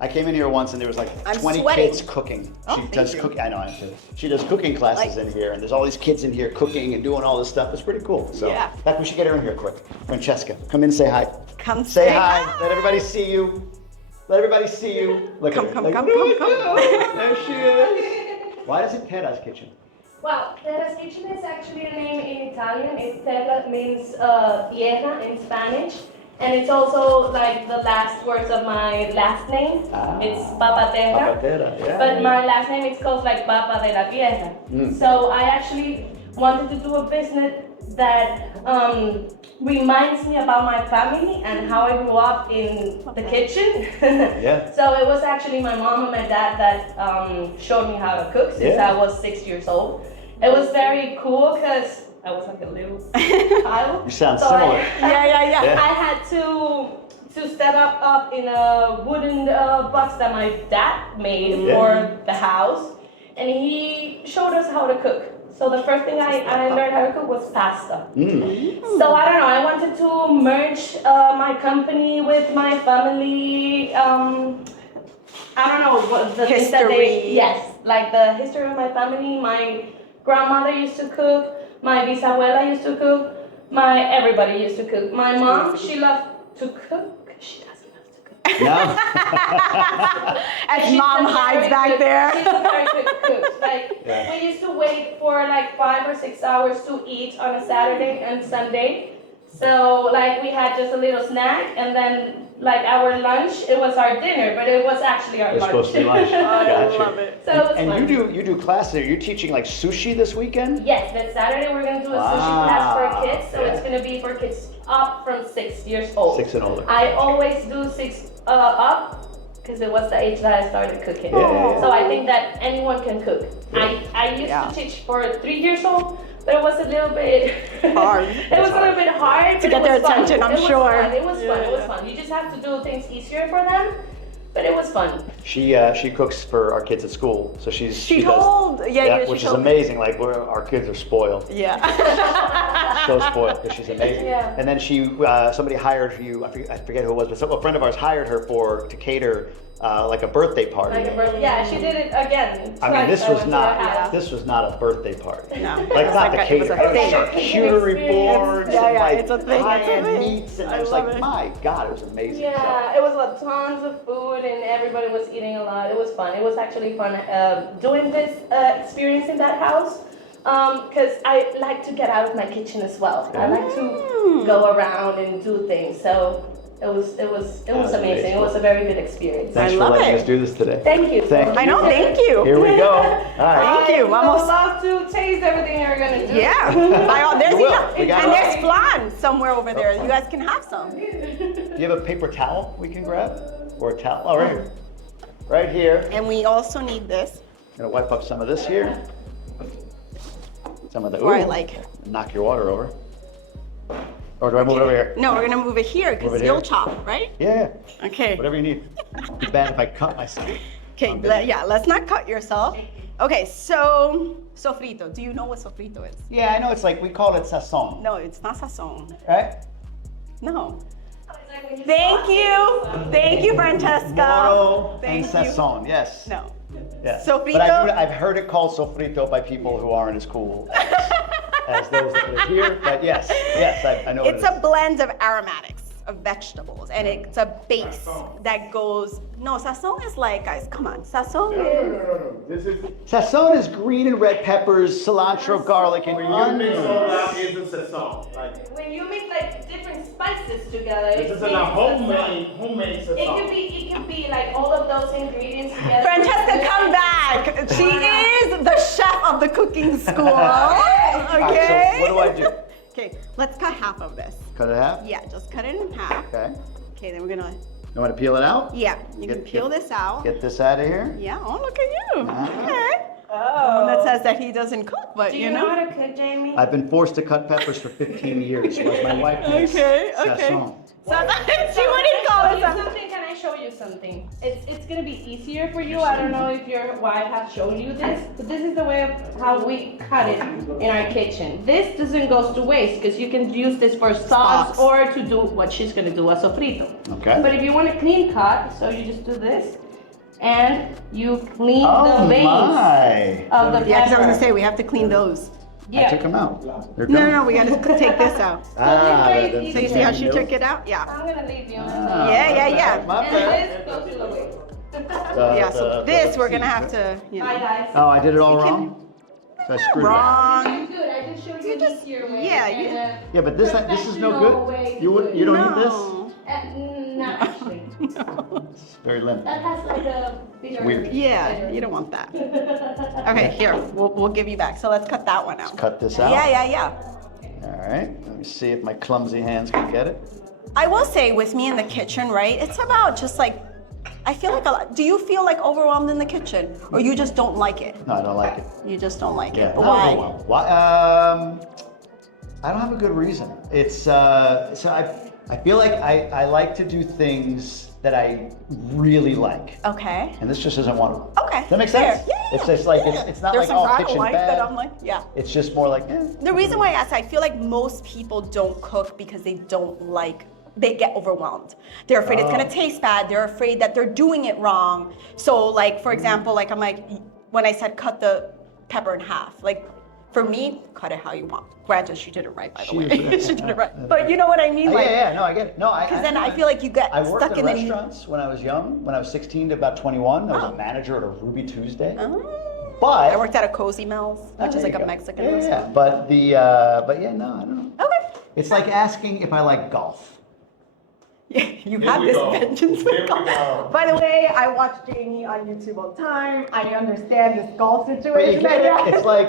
I came in here once and there was like I'm 20 sweating. kids cooking. Oh, She thank does you. cooking. I know, I do. She does cooking classes in here, and there's all these kids in here cooking and doing all this stuff. It's pretty cool. So, Yeah. in fact, we should get her in here quick. Francesca, come in, say hi. Come Say hi. Let everybody see you. Let everybody see you. Look Come, at her. come, Like, come, "Look come, at come." her. There she is. Why is it Terra's Kitchen? Well, Terra's Kitchen is actually a name in Italian. Terra means tierra in Spanish. And it's also like the last words of my last name. It's Papa Terra. Papa Terra, yeah. But my last name is called like Papa de la Tierra. So I actually wanted to do a business that reminds me about my family and how I grew up in the kitchen. Yeah. So it was actually my mom and my dad that showed me how to cook since I was 6 years old. It was very cool because I was like a little child. You sound similar. Yeah. I had to set up in a wooden box that my dad made for the house, and he showed us how to cook. So the first thing I learned how to cook was pasta. So I don't know, I wanted to merge my company with my family. I don't know what the things that History. yes, like the history of my family. My grandmother used to cook. My bisabuela used to cook. Everybody used to cook. My mom, she loved to cook. She doesn't love to cook. No? As She's mom a hides very back good- there. She's a very good cook. Like we used to wait for like 5 or 6 hours to eat on a Saturday and Sunday. So like we had just a little snack, and then like our lunch, it was our dinner, but it was actually our It's lunch. supposed to be lunch. Gotcha. love it. So it was And fun. you do classes. Are you teaching like sushi this weekend? Yes, that Saturday we're gonna do a sushi class for kids. So it's gonna be for kids up from 6 years old. 6 and older. I always do 6 up because it was the age that I started cooking. Yeah. So I think that anyone can cook. I used to teach for 3 years old, but it was a little bit Hard. It was a little bit hard To but get it their was fun. attention, I'm It was sure. fun. It was fun. It was fun. You just have to do things easier for them. But it was fun. She cooks for our kids at school, so she told, does, yeah, which she is told me. amazing. Like our kids are spoiled, Yeah. so spoiled because she's amazing. Yeah. And then somebody hired you. I forget who it was, but a friend of ours hired her to cater like a birthday party. Like a birthday. Yeah, she did it again. I mean, twice. this was not a birthday party. No. Like not the it was a catering. thing. Charcuterie boards Yeah, and yeah, like it's a thing, high-end it's a thing. meats, and I it was love like, it. my God, it was amazing. Yeah, it was tons of food and everybody was eating a lot. It was fun. It was actually fun doing this experience in that house because I like to get out of my kitchen as well. I like to go around and do things. So it was amazing. It was a very good experience. Thanks I for love letting it. us do this today. Thank you. Thank I know, thank you. Here we go. All right. Thank you. I Vamos. would love to taste everything you're gonna do. Yeah. There's You will. We got and it. there's flan somewhere over there. You guys can have some. Do you have a paper towel we can grab? Or a towel? Oh, right here. Right here. And we also need this. I'm gonna wipe up some of this here. Some of the, Or I like it. knock your water over. Or do I move it over here? No, we're gonna move it here Move because it you'll here? chop, right? Yeah, Okay. whatever you need. Too bad if I cut myself. Okay, let's not cut yourself. Okay, so sofrito. Do you know what sofrito is? Yeah, I know it's like, we call it sazon, No, it's not sazon. right? No. Thank you, Francesca. Moro and Thank you. sazon, yes. No. Yeah. Sofrito? But I've heard it called sofrito by people who aren't as cool as those that live here. But yes, I know It's what it a blend of aromatics, of vegetables, and it's a base that goes. No, sazon is like, guys, come on, sazon is. No. This is Sazon is green and red peppers, cilantro, garlic, and when you mix all onions. that into sazon. Like When you mix like different spices together, this it is makes a a homemade sazon. sazon. It could be like all of those ingredients together. Francesca, come back. She is the chef of the cooking school. All right, Okay. so what do I do? Okay, let's cut half of this. Cut it half? Yeah, just cut it in half. Okay. Okay, then we're gonna. You want to peel it out? Yeah, you can Get- peel this out. Get this out of here. Yeah. Oh, look at you. Ah. Okay. Oh. That says that he doesn't cook, but Do you you know know. how to cook, Jamie? I've been forced to cut peppers for 15 years because my wife makes Okay. sazon. So she wouldn't call it something. Can I show you something? It's gonna be easier for you. I don't know if your wife has shown you this, but this is the way of how we cut it in our kitchen. This doesn't go to waste because you can use this for sauce or to do what she's gonna do, a sofrito. Okay. But if you want a clean cut, so you just do this, and you clean Oh the veins my! of the Yeah, because I was pepper. gonna say we have to clean those. I took them out. They're No, gone. no, we gotta take this out. Ah, So that's So you see how she took it out? Yeah. I'm gonna leave you. Ah, Yeah. my And bad. this goes to the waste. Yeah. So this we're gonna have to, you Bye know. guys. Oh, I did it all You can- wrong? So I screwed it up. Wrong. Good. I just showed you You the just- easier way. yeah, and, you- Yeah, but this is no professional way good? to You do it. don't eat this? No. Not actually. It's very limp. That has like a bitter. Weird. Yeah, you don't want that. Okay, here, we'll give you back. So let's cut that one out. Cut this out. Yeah. All right. Let me see if my clumsy hands can get it. I will say with me in the kitchen, right? It's about just like, I feel like a lot. Do you feel like overwhelmed in the kitchen? Or you just don't like it? No, I don't like it. You just don't like Yeah. it. But not why? overwhelmed. Why? I don't have a good reason. It's so I feel like I like to do things that I really like, Okay. and this just isn't one of them. Okay. Does that make fair. sense? Yeah. It's just like it's not There's like some oh I don't kitchen like bad. that I'm like, yeah. It's just more like The reason why I ask, I feel like most people don't cook because they don't like, they get overwhelmed. They're afraid it's gonna taste bad. They're afraid that they're doing it wrong. So like, for example, like I'm like, when I said cut the pepper in half, like for me, cut it how you want. Granted, she did it right, by the way. She did it right. But you know what I mean? Like, yeah, no, I get it. No, because then I feel like you get I worked stuck in in the restaurants when I was young. When I was 16 to about 21, I was a manager at a Ruby Tuesday. Oh. But I worked at a Cozy Mel's, which is there like you a go. Mexican Yeah, restaurant. but but yeah, no, I don't know. Okay. It's like asking if I like golf. Yeah, you Here have we this go. vengeance Here with we golf. go. By the way, I watch Jamie on YouTube all the time. I understand this golf But you situation. get it? It's like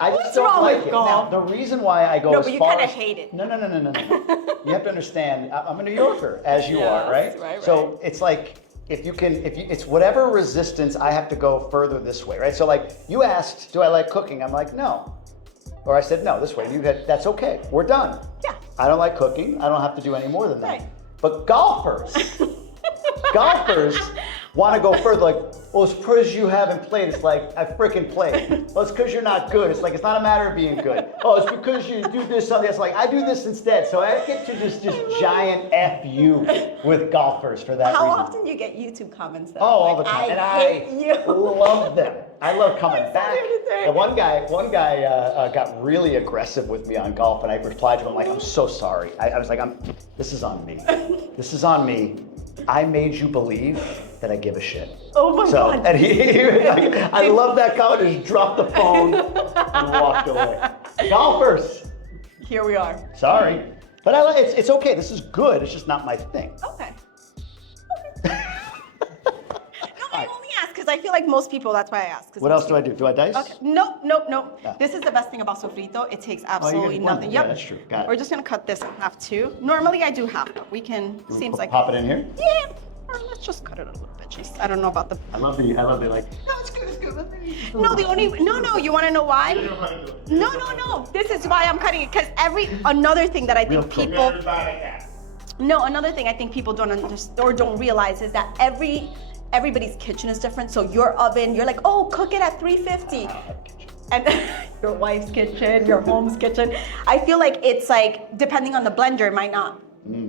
I just What's don't wrong like with it. golf? Now, the reason why I go No, as but you far kinda as- hate it. No. You have to understand. I'm a New Yorker, as you are, Yes, right? right. So it's like it's whatever resistance I have to go further this way, right? So like you asked, do I like cooking? I'm like no, or I said no this way. That's okay. We're done. Yeah. I don't like cooking. I don't have to do any more than that. Right. But golfers, golfers want to go further. Like, well, it's because you haven't played. It's like, I freaking played. Well, it's because you're not good. It's like, it's not a matter of being good. Oh, it's because you do this, something. It's like, I do this instead. So I get to just giant F you with golfers for that How reason. often do you get YouTube comments though? Oh, all the time. And hate you. love them. I love coming I'm so back. irritated. And one guy got really aggressive with me on golf, and I replied to him like, "I'm so sorry." I was like, "This is on me. This is on me. I made you believe that I give a shit." Oh my God. And I love that comment. Just dropped the phone and walked away. Golfers. Here we are. Sorry, but it's okay. This is good. It's just not my thing. Okay. I only ask because I feel like most people, that's why I ask. What else do I do? Do I dice? Okay. No. Yeah. This is the best thing about sofrito. It takes absolutely one. nothing. Yeah, Yep. that's true. Got it. We're just gonna cut this in half too. Normally I do half, but we can. Seems like. Pop it in here. Yeah. Or let's just cut it a little bit. Jeez, I don't know about the. I love the like. No, it's good. No, the only no. You want to know why? No. This is why I'm cutting it because another thing that I think people. No, another thing I think people don't understand or don't realize is that everybody's kitchen is different. So your oven, you're like, oh, cook it at 350. And your wife's kitchen, your home's kitchen. I feel like it's like, depending on the blender, it might not.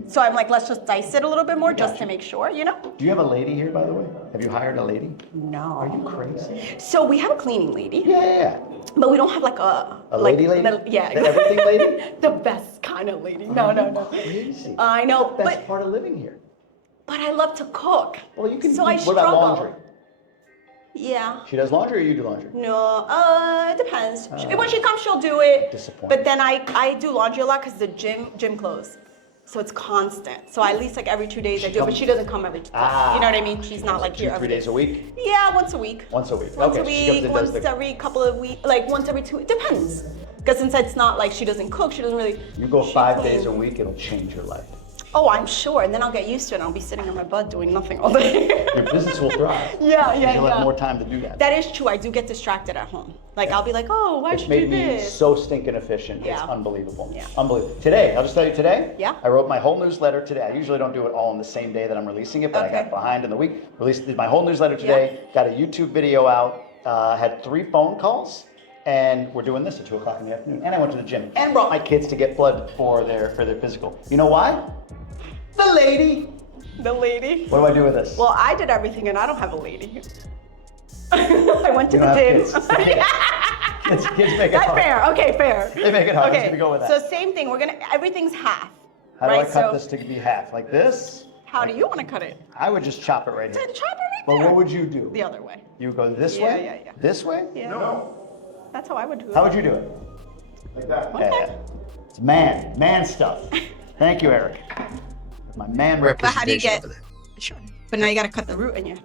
So I'm like, let's just dice it a little bit more just to make sure, you know? Do you have a lady here, by the way? Have you hired a lady? No. Are you crazy? So we have a cleaning lady. Yeah. But we don't have like a lady lady? Yeah. The everything lady? The best kind of lady. No. Crazy. I know, That's part of living here. but I love to cook. Well, you can. So I what about struggle. laundry? Yeah. She does laundry, or you do laundry? No, it depends. When she comes, she'll do it. Disappointing. But then I do laundry a lot because the gym closed. So it's constant. So at least like every 2 days I do it, but she doesn't come every you know what I mean? She's not like here 2-3 every days a week? Yeah, once a week. Once a week. Once okay. a She comes week, and once does the, every couple of weeks, like once every 2 weeks. Depends. Because since it's not like she doesn't cook, she doesn't really. You go she 5 cleans. days a week, it'll change your life. Oh, I'm sure. And then I'll get used to it and I'll be sitting on my butt doing nothing all day. Your business will thrive. Yeah. You'll have more time to do that. That is true. I do get distracted at home. Like I'll be like, oh, why It's should you made do me this? so stinking efficient. Yeah. It's unbelievable. Yeah. Unbelievable. Today, I'll just tell you today, Yeah. I wrote my whole newsletter today. I usually don't do it all on the same day that I'm releasing it, but I got Okay. behind in the week. Did my whole newsletter today, got a YouTube video out, had 3 phone calls, and we're doing this at 2 o'clock in the afternoon. And I went to the gym and brought my kids to get blood for their physical. You know why? The lady. The lady. What do I do with this? Well, I did everything and I don't have a lady. I went to You the don't gym. have kids make it That's hard. fair. Okay, fair. They make it hard. I'm just Okay, gonna go with that. so same thing. Everything's half. How do right? I cut So this to be half? Like this? how do you want to cut it? I would just chop it right here. Then chop it right But there. what would you do? The other way. You go this Yeah, way? yeah. This way? Yeah. No, That's how I would do it. How would you do it? like that. Okay. Yeah. It's man stuff. Thank you, Eric. My man But how do you representation get? over there. Sure. But now you got to cut the root in you.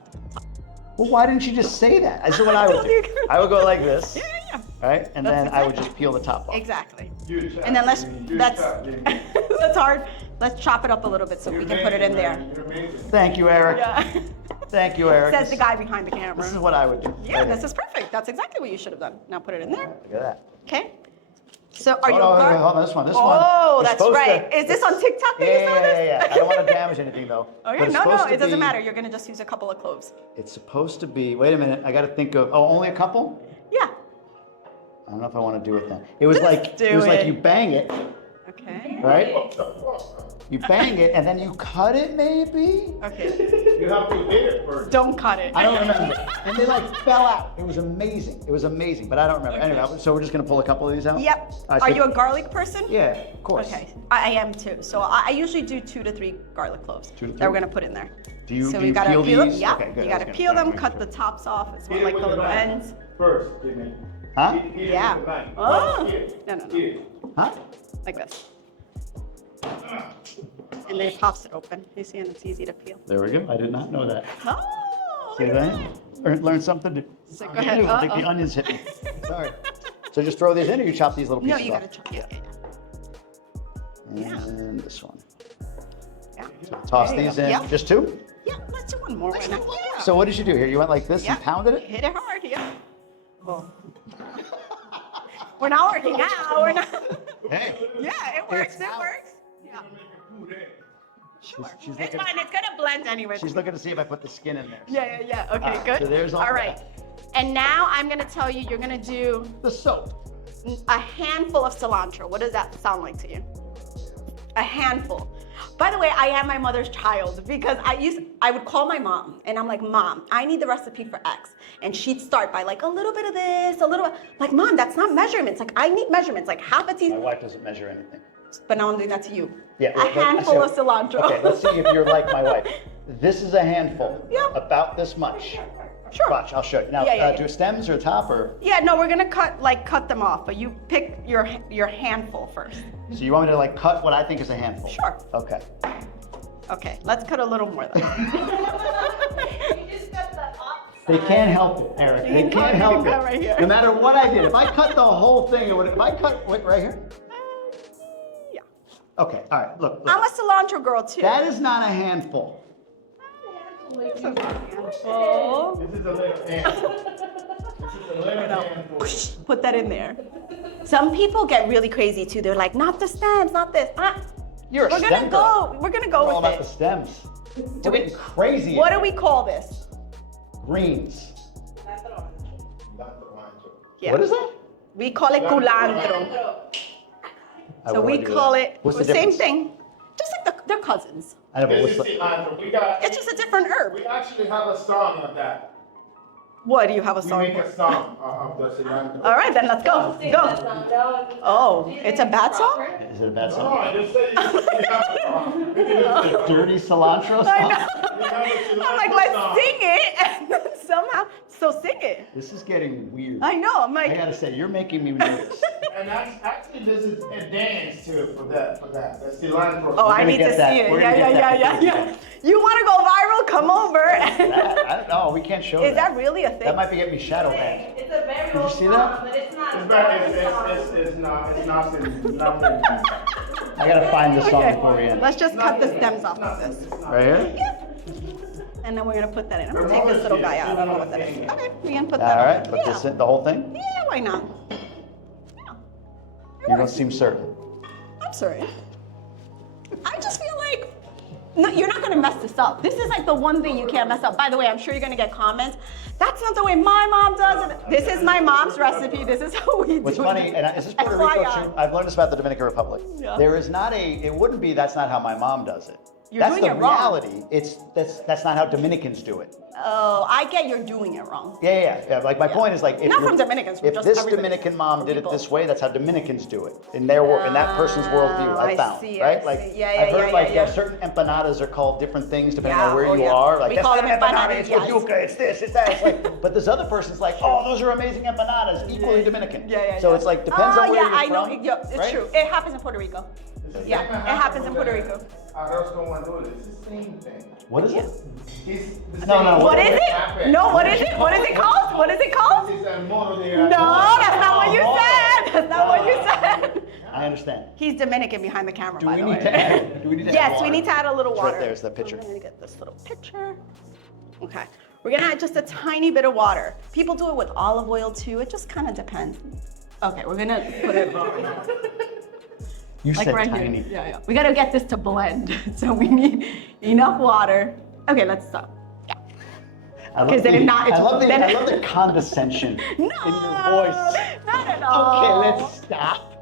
Well, why didn't you just say that? This is what I would told you. do. I would go like this, Yeah. right? And That's then I would exactly- just peel the top off. Exactly. Huge And then let's Huge that's shot, Jamie. that's hard. Let's chop it up a little bit so we can put it in there. You're amazing. Thank you, Eric. Yeah. Thank you, Eric. Says the guy behind the camera. This is what I would do. Yeah, Right this here. is perfect. That's exactly what you should have done. Now put it in there. Look at that. Okay. So are you? Oh, a no, gar- hold on, this one. Oh, You're that's supposed right. to- Is this on TikTok that you saw this? Yeah. I don't want to damage anything though. But Okay, it's no, supposed to it doesn't be- matter. You're gonna just use a couple of cloves. It's supposed to be. Wait a minute. I got to think of. Oh, only a couple. Yeah. I don't know if I want to do it then. It was Just like do it was like it. you bang it, Okay. right? You bang it and then you cut it, maybe. Okay. You have to hit it first. Don't cut it. I don't remember. And they like fell out. It was amazing. It was amazing, but I don't remember. Anyway, so we're just gonna pull a couple of these out. Yep. All right, Are so- you a garlic person? Yeah, of course. Okay. I am too. So I usually do 2 to 3 garlic cloves 2 to that 3? we're gonna put in there. Do you- So do we you gotta peel them. these? Yeah. Okay, good. You I was gotta gonna- peel them, make cut sure. the tops off. It's Hit more it like with the little knife. ends. First, Jimmy. Huh? Hit it Yeah. with the knife. Oh. Hit it. No. Hit it. Huh? Like this. And then it pops it open. You see, and it's easy to peel. There we go. I did not know that. Oh, See look at that? Learn something. So go ahead. I think the onions hit me. Sorry. So just throw these in, or you chop these little No, pieces you off? gotta chop. Yeah. And this one. Yeah. Toss There you these go. in. Yep. Just 2? Yeah, let's do one more right now. Yeah. So what did you do here? You went like this Yeah. and pounded it? Hit it hard, yeah. Well, we're not working out. We're not. Hey. Yeah, it works. It's It out. works. Yeah. Sure. She's It's looking, fine. It's gonna blend anyway. she's looking to see if I put the skin in there. Yeah. Okay, good. So there's all right. And now I'm gonna tell you, you're gonna do The soap. a handful of cilantro. What does that sound like to you? A handful. By the way, I am my mother's child because I would call my mom and I'm like, Mom, I need the recipe for X. And she'd start by like a little bit of this, a little bit. Like, Mom, that's not measurements. Like, I need measurements, like half a My teaspoon. wife doesn't measure anything. But now I'm doing that to you. Yeah. A handful of cilantro. Okay, let's see if you're like my wife. This is a handful. Yeah. About this much. Sure. Watch, I'll show you. Now, Yeah. do stems or top or? Yeah, no, we're gonna cut them off, but you pick your handful first. So you want me to like cut what I think is a handful? Sure. Okay. Okay, let's cut a little more then. You just got the outside. They can't help it, Eric. They can't help it. cut right here. No matter what I did, if I cut the whole thing, it would. If I cut right here. Yeah. Okay. All right. Look. I'm a cilantro girl too. That is not a handful. handful. This is a little handful. This is a little handful. Put that in there. Some people get really crazy too. They're like, not the stems, not this. You're a We're stem gonna girl. go. We're gonna We're go all about with the it. stems. We're getting crazy. What do we call this? Greens. Yeah. What is that? We call it culantro. I So wanna we do call that. it What's the the same difference? thing. Just like they're cousins. I know, but This what's is the, cilantro. We got. It's just a different herb. We actually have a song of that. What do you have a We song make for? a song of the cilantro. All right, then let's go. Go. Oh, it's a bad song? is it a bad No, song? I just said we have a song. We did a Dirty cilantro I song? know. We have a cilantro I'm like, let's song. sing it. And then somehow, so sing it. This is getting weird. I know. I'm I like, gotta say, you're making me nervous. And actually, this is a dance too for that. The cilantro. oh, I gonna need get to that. see it. We're Yeah, gonna yeah, get yeah, that yeah, yeah. You want to go viral? Come over. I don't know. We can't show Is that really a thing? That might be getting me shadow banned. It's a very you old see song, that? but it's not. It's not. It's nothing. Nothing. I gotta find this song Okay, before we end. let's just cut the stems off of this. Right here? And then we're going to put that in. I'm going to take this little guy out. I don't know what that is. Okay, we can put that All on. right, put Yeah. this in, the whole thing? Yeah, why not? You don't seem certain. I'm sorry. I just feel like no, you're not gonna mess this up. This is like the one thing you can't mess up. By the way, I'm sure you're gonna get comments. That's not the way my mom does it. This is my mom's recipe. This is how we do What's it. funny, and this is Puerto Rico FYI. too. I've learned this about the Dominican Republic. Yeah. There is not it wouldn't be that's not how my mom does it. You're that's doing the it wrong. reality. That's not how Dominicans do it. Oh, I get you're doing it wrong. Yeah. Like my point is like if Not you're- from Dominicans, from if just this everybody. Dominican mom From did it people. this way, that's how Dominicans do it in their in that person's worldview. I I found see, right. I Like see. Yeah, I've yeah, heard yeah, like yeah. certain empanadas are called different things depending Yeah, on where oh, you yeah. are. Like We that's call not them empanada, empanadas, it's yes. yuca, it's this, it's that. It's like, but this other person's like, oh, those are amazing empanadas, equally Dominican. Yeah. So it's like depends on where you're I from. know. Yeah, it's right? true. It happens in Puerto Rico. Yeah, it happens in Puerto Rico. Arroz con gandules. It's the same thing. What is it? It's the No, same no, What thing is that it? happened. No, what is it? What is it called? What is it called? This is el Moro de No, Gandules. that's not what you said. That's not what you said. I understand. He's Dominican behind the camera, Do by we the need way. to add? Do we need to add Yes, water? we need to add a little It's water. right there's the picture. I'm gonna get this little picture. Okay, we're gonna add just a tiny bit of water. People do it with olive oil too. It just kind of depends. Okay, we're gonna put it You like said right tiny. here. Yeah. We gotta get this to blend, so we need enough water. Okay, let's stop. Yeah. I love 'Cause then the- if not, it's- I love the then- I love the condescension No, in your voice. not at all. Okay, let's stop.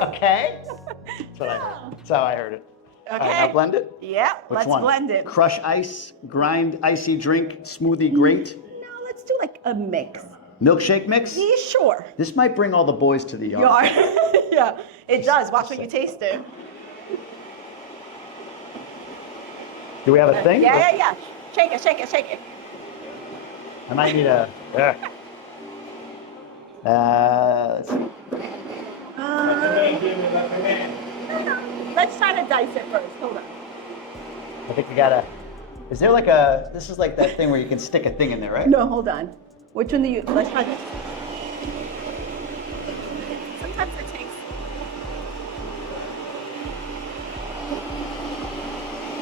Okay? That's what I heard. That's how I heard it. All right, Okay. now blend it. Yeah, Which let's one? blend it. Crush ice, grind icy drink, smoothie grate, No, let's do like a mix. milkshake mix. Yeah, sure. This might bring all the boys to the yard. You are. Yeah, it does. Watch when you taste it. Do we have a thing? Yeah. Shake it, shake it, shake it. I might need a. Let's see. Let's try to dice it first. Hold on. I think we gotta. Is there like a? This is like that thing where you can stick a thing in there, right? No, hold on. Which one do you? Let's try this. Sometimes it takes.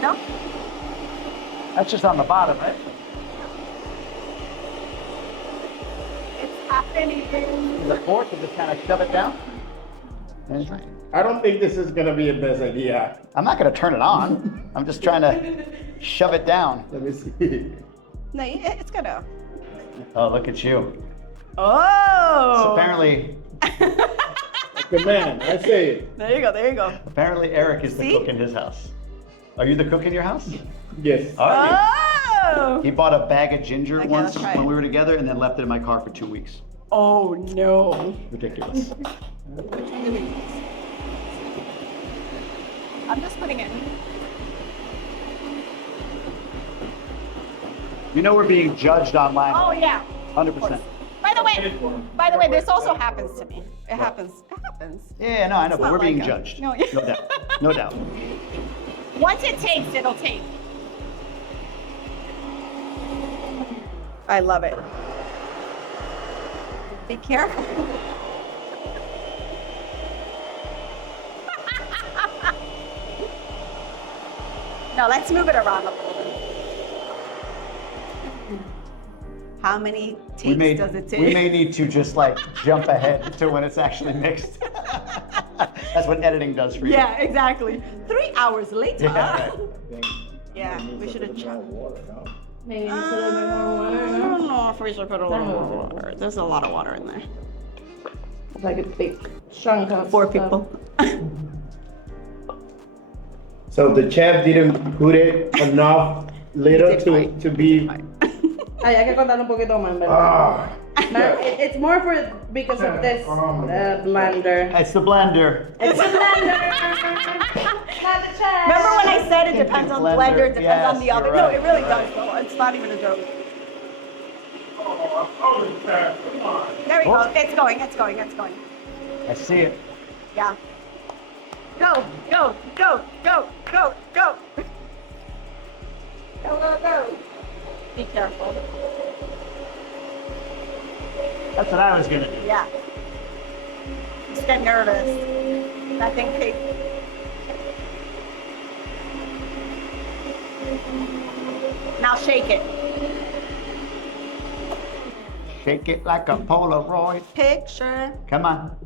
No? That's just on the bottom, right? It's happening. The fork to just kind of shove it down. All I don't think this is gonna be a best idea. I'm not gonna turn it on. I'm just trying to shove it down. Let me see. No, it's gonna. Oh, look at you. Oh. So apparently, Good man, I say it. There you go. There you go. apparently Eric is the See? cook in his house. Are you the cook in your house? Yes. All right. Oh. He bought a bag of ginger Okay, once let's try it. when we were together and then left it in my car for 2 weeks. Oh no. Ridiculous. I'm just putting it. You know we're being judged online. Oh yeah. 100%. By the way, this also happens to me. It happens. It happens. Yeah, no, I know, It's but not we're being like a- judged. No, No doubt. No doubt. Once it takes, it'll take. I love it. Be careful. No, let's move it around a little bit. How many takes does it take? We may need to just like jump ahead to when it's actually mixed. That's what editing does for you. Yeah, exactly. 3 hours later. Yeah, right. Yeah, we should have checked. Maybe it's a little bit more water, I no? don't know if we should put a little more water. There's a lot of water in there. It's like a big chunk of 4 stuff. people. So the chef didn't put it enough little did fine. to be. Ay, hay que cortarlo un poquito más, ¿verdad? Ah. It's more for because of this blender. It's the blender. It's a blender. Not the chef. Remember when I said it depends on the blender, it depends Yes, on the oven? you're No, right, it really you're does right. though. It's not even a joke. Oh, come on. There we go. It's going, it's going, it's going. I see it. Yeah. Go, go, go, go, go, go. Go, go, go. Be careful. That's what I was gonna do. Yeah. Just get nervous. That thing takes. Now shake it. Shake it like a Polaroid. Picture. Come on.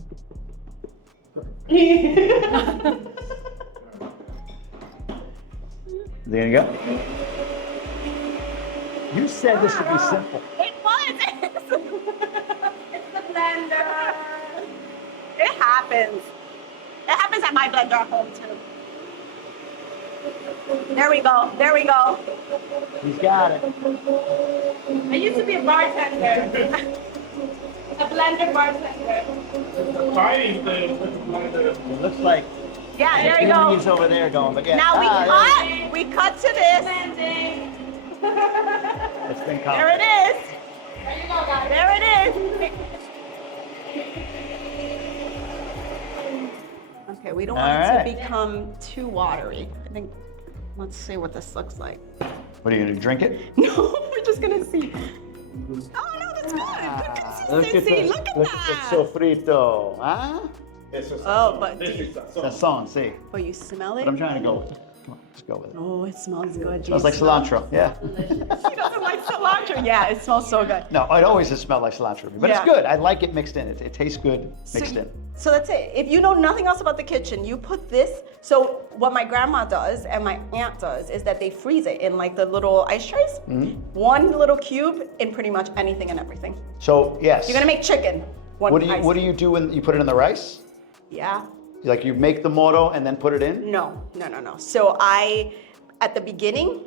There you go. You said this would be simple. It was. It's the blender. It happens. It happens at my blender at home too. There we go. There we go. He's got it. I used to be a bartender. A blender bartender. Fighting thing with the blender. It looks like Yeah, there you go. he's over there going, but yeah. Now there we cut to this. Blending. It's been There complicated. it is. There you go, guys. There it is. Okay, we don't want All it right. to become too watery. I think, let's see what this looks like. What are you gonna drink it? No, we're just gonna see. Oh no, that's good. Good consistency. Look at the that. sofrito, huh? Oh, but This do is you, sazon. Sazon, see. oh, you smell it? But I'm trying to go with it. Come on, let's go with it. Oh, it smells good. Smells like cilantro, yeah. She doesn't like cilantro. Yeah, it smells so good. No, it always has smelled like cilantro, to me, but it's Yeah. good. I like it mixed in. It tastes good mixed in. So that's it. If you know nothing else about the kitchen, you put this. So what my grandma does and my aunt does is that they freeze it in like the little ice trays. Mm-hmm. One little cube in pretty much anything and everything. So yes. You're gonna make chicken. One What do you ice. What do you do when you put it in the rice? Yeah. Like you make the moro and then put it in? No. So at the beginning,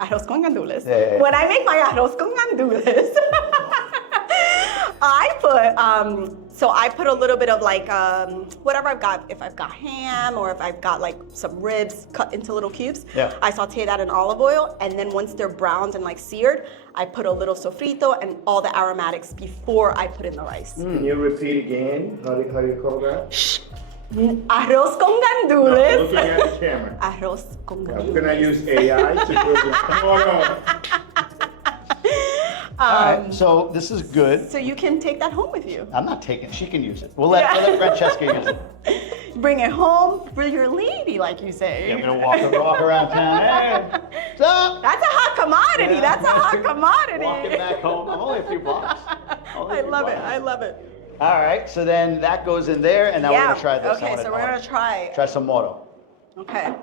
arroz con gandules. Yeah. When I make my arroz con gandules, I put a little bit of like whatever I've got. If I've got ham or if I've got like some ribs cut into little cubes, Yeah. I saute that in olive oil, and then once they're browned and like seared, I put a little sofrito and all the aromatics before I put in the rice. Can you repeat again? How do you call that? Arroz con gandules. Looking at the camera. Arroz con I'm gandules. gonna use AI to put the moro. All right. So this is good. So you can take that home with you. I'm not taking. She can use it. We'll let Francesca use it. Bring it home for your lady, like you say. I'm gonna walk around town. Hey, what's up? That's a hot commodity. Yeah. That's a hot commodity. Walking back home. I'm only a few blocks. Only a I few love it. blocks. I love it. All right, so then that goes in there, and now we're gonna try this. Okay, so we're gonna try. Try some moro. Okay.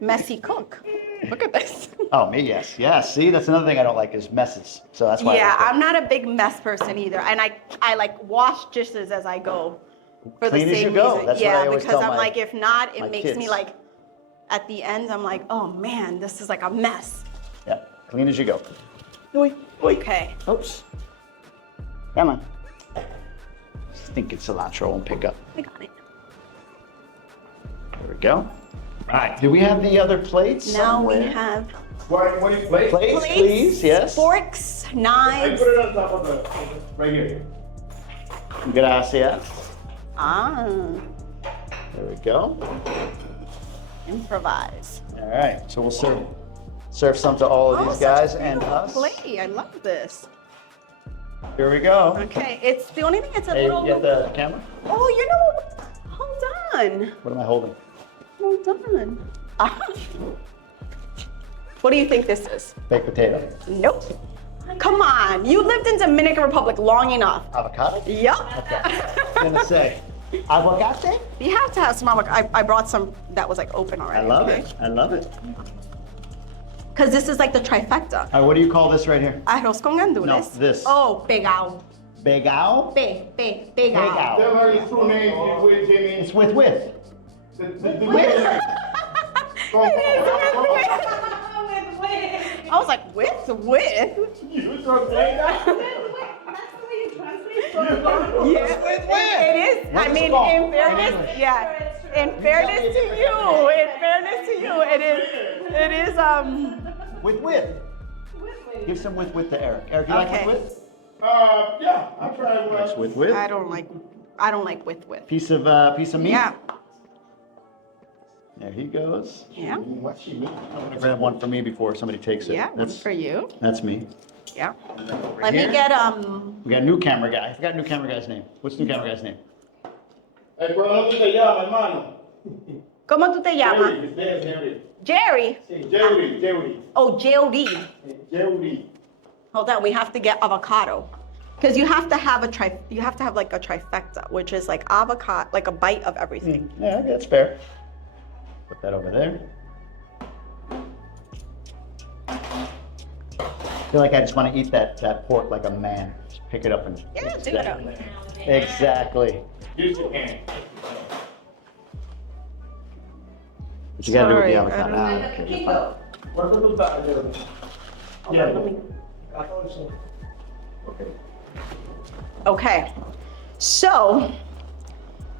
Messy cook. Look at this. Oh, me, yes. See, that's another thing I don't like is messes. So that's why. Yeah, I'm not a big mess person either, and I like wash dishes as I go. For Clean the as same you go. reason. That's what I always because tell I'm my- like, if not, it my makes me kids. like, at the end, I'm like, oh man, this is like a mess. Yeah, clean as you go. Okay. Oops. Come on. Stinking cilantro won't pick up. I got it. There we go. All right. Do we have the other plates? Now we somewhere? have What do you plate? Plates, plates, please. Yes. forks, I knives. put it on top of the, right here. Gracias. Ah, There we go. improvise. All right. So we'll serve some to all of these guys and us. Play. I love this. Here we go. Okay, it's the only thing it's a Hey, little. you get the camera? Oh, you know what? Hold on. What am I holding? Hold on. Ah. What do you think this is? Baked potato. Nope. Come on. You lived in Dominican Republic long enough. Avocado? Yup. I'm gonna say aguacate. You have to have some avocado. I brought some that was like open already. I love it. I love it. Because this is like the trifecta. All right, what do you call this right here? Arroz con gandules. No, this. Oh, pegao. Begao? Pegao. Pegao. Tell her his true name, with Jimmy. It's with. I was like, with? You translate that? Yeah, it is. I What's it mean, called? in fairness, yeah. In fairness to you, it is. With. Give some with to Eric. Eric, you Okay. like with? Yeah, I tried Nice one. with. I don't like with. Piece of meat. Yeah. There he goes. Yeah. What she mean? I'm gonna grab one for me before somebody takes it. Yeah. One That's for you. That's me. Yeah. Let me get We got a new camera guy. I forgot new camera guy's name. What's the new camera guy's name? ¿Cómo tú te llamas, hermano? ¿Cómo tú te llamas? Jerry. Jerry. Jerry. Oh, Jerry. Jerry. Hold on, we have to get avocado. Because you have to have like a trifecta, which is like avocado, like a bite of everything. Yeah, that's fair. Put that over there. I feel like I just want to eat that pork like a man. Just pick it up and Yeah, do it. Exactly. Use your hand. What you gotta do with the Sorry, avocado? I Ah, okay, you're fine. ¿Cuánto tú estás, Jerry? Yeah. 14. Okay. Okay, so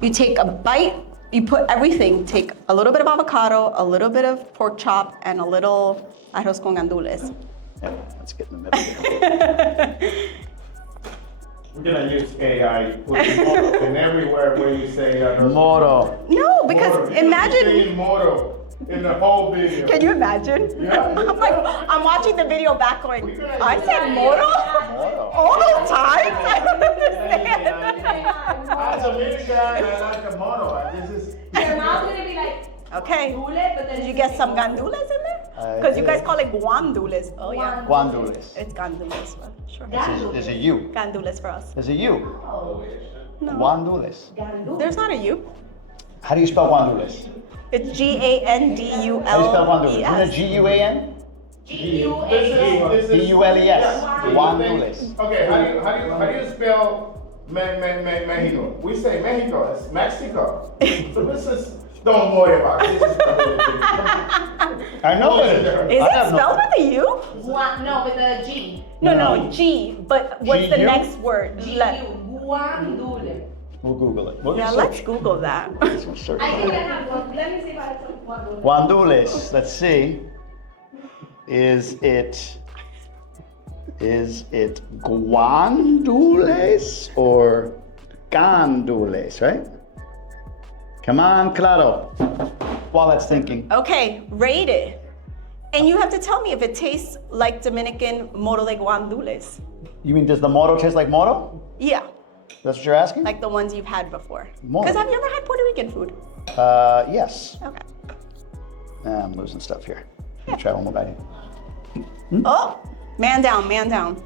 you take a bite, you put everything, take a little bit of avocado, a little bit of pork chop, and a little arroz con gandules. Yeah, let's get in the middle. We're gonna use AI and everywhere where you say Moro. No, because Moro. You're imagine, saying moro in the whole video. can you imagine? Yeah. I'm like, I'm watching the video back going, I said moro? Moro. All those times? I don't understand. As a Dominican, I like a moro. This is. Your mom's gonna be like, Okay, "Dule," but then did you get some gandules in there? Because you guys call it guandules. Oh yeah, Guandules. it's gandules. Well, sure. There's a U. Gandules for us. There's a U. No, Guandules. there's not a U. How do you spell guandules? It's How do you spell guandules? Isn't it G-A-N-D-U-L-E-S. G-U-A-n? This is D-U-L-E-S. Guandules. Okay, how do you spell Mexico? We say Mexico. It's Mexico. So this is. Don't worry about it. This is I know it. Is I it have no- spelled with a U? no, with a G. No, G. But what's the G-U? next word? Guandule. We'll Google it. We'll Yeah, just let's search. Google that. We'll search. I think I have one. Let me see if I have one. Guandules. Let's see. Is it guandules or gandules, right? Come on, claro. While that's thinking. Okay, rate it. And you have to tell me if it tastes like Dominican Moro de Gandules. You mean, does the moro taste like moro? Yeah, That's what you're asking? like the ones you've had before. Moro. Because have you ever had Puerto Rican food? Yes. Okay. I'm losing stuff here. Let me try one more bite. Oh, man down, man down.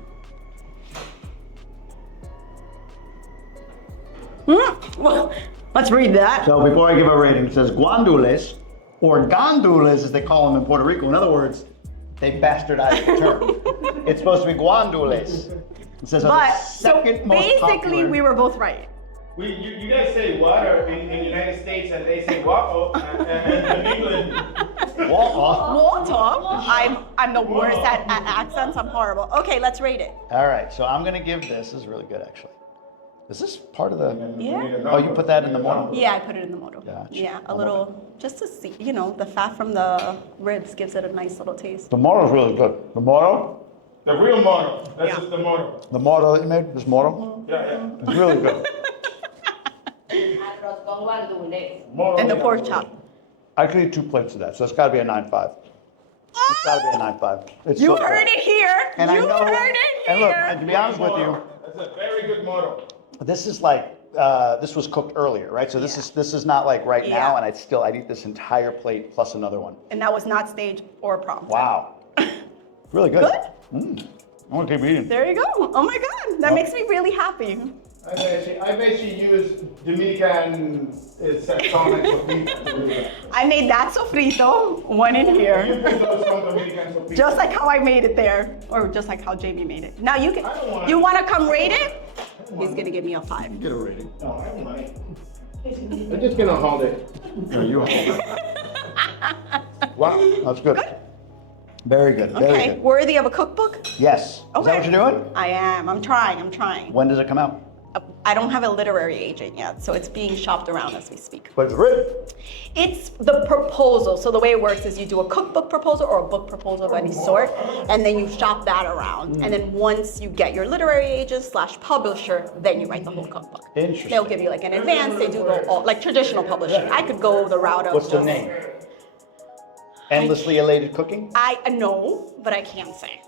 Well, let's read that. So before I give a rating, it says guandules, or gandules as they call them in Puerto Rico. In other words, they bastardized the term. It's supposed to be guandules. It says But the so second most basically, popular. we were both right. You guys say water in the United States and they say waffle and in England. Water. I'm the worst at accents. I'm horrible. Okay, let's rate it. All right, so I'm gonna give this is really good actually. Is this part of the? Yeah. Oh, you put that in the model? Yeah, I put it in the motor. Gotcha. Yeah, a little, just to see, the fat from the ribs gives it a nice little taste. The model's really good. The model? The real model. That's Yeah. just the model. The model that you made, this model? Yeah. It's really good. Arroz con gandules. Model. And the pork chop. I could eat 2 plates of that, so it's gotta be a 9.5. It's gotta be a 9.5. It's You so good. heard it here. And I You know, heard it and look, here. and to be honest with you, That's a very good model. this is like, this was cooked earlier, right? So this is not like right now, Yeah. and I'd eat this entire plate plus another one. And that was not staged or prompted. Wow. Really good. Good? I wanna keep eating. There you go. Oh my God. That makes me really happy. I bet she used Dominican sazon and sofrito. I made that sofrito, one in You here. put those some Dominican sofrito. Just like how I made it there, or just like how Jamie made it. Now you can, I don't want you it. want to come rate it? He's gonna give me a 5. Get a rating. No, I don't mind. I'm just gonna hold it. No, you hold it. Wow, that's good. Very good, very Okay, good. worthy of a cookbook? Yes. Is that Okay. what you're doing? I am. I'm trying. When does it come out? I don't have a literary agent yet, so it's being shopped around as we speak. But it's written. It's the proposal. So the way it works is you do a cookbook proposal or a book proposal of any sort, and then you shop that around. And then once you get your literary agent / publisher, then you write the whole cookbook. Interesting. They'll give you like an advance. They do the all, like traditional publishing. I could go the route of What's the just- name? Endlessly Elated Cooking? I know, but I can't say.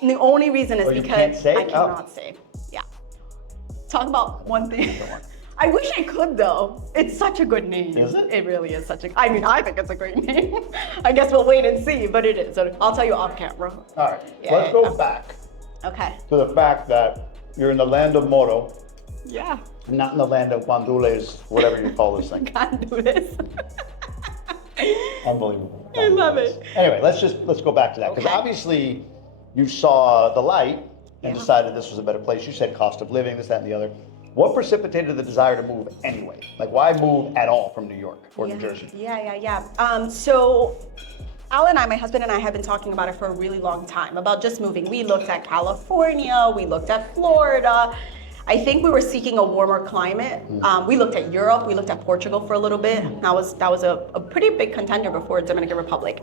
And the only reason is Oh, you because can't say? I cannot say. Yeah. Talk about one thing. I wish I could though. It's such a good name. Is it? It really is such a. I mean, I think it's a great name. I guess we'll wait and see, but it is. So I'll tell you off camera. All right, Yeah, let's yeah, go yeah. back Okay. to the fact that you're in the land of Moro, Yeah. not in the land of guandules, whatever you call this thing. Can't do this. Unbelievable. I love it. Anyway, let's go back to that because Okay. obviously you saw the light and Yeah. decided this was a better place. You said cost of living, this, that, and the other. What precipitated the desire to move anyway? Like, why move at all from New York or New Jersey? Yeah. So Al and I, my husband and I, have been talking about it for a really long time, about just moving. We looked at California, we looked at Florida. I think we were seeking a warmer climate. We looked at Europe, we looked at Portugal for a little bit. That was a pretty big contender before Dominican Republic.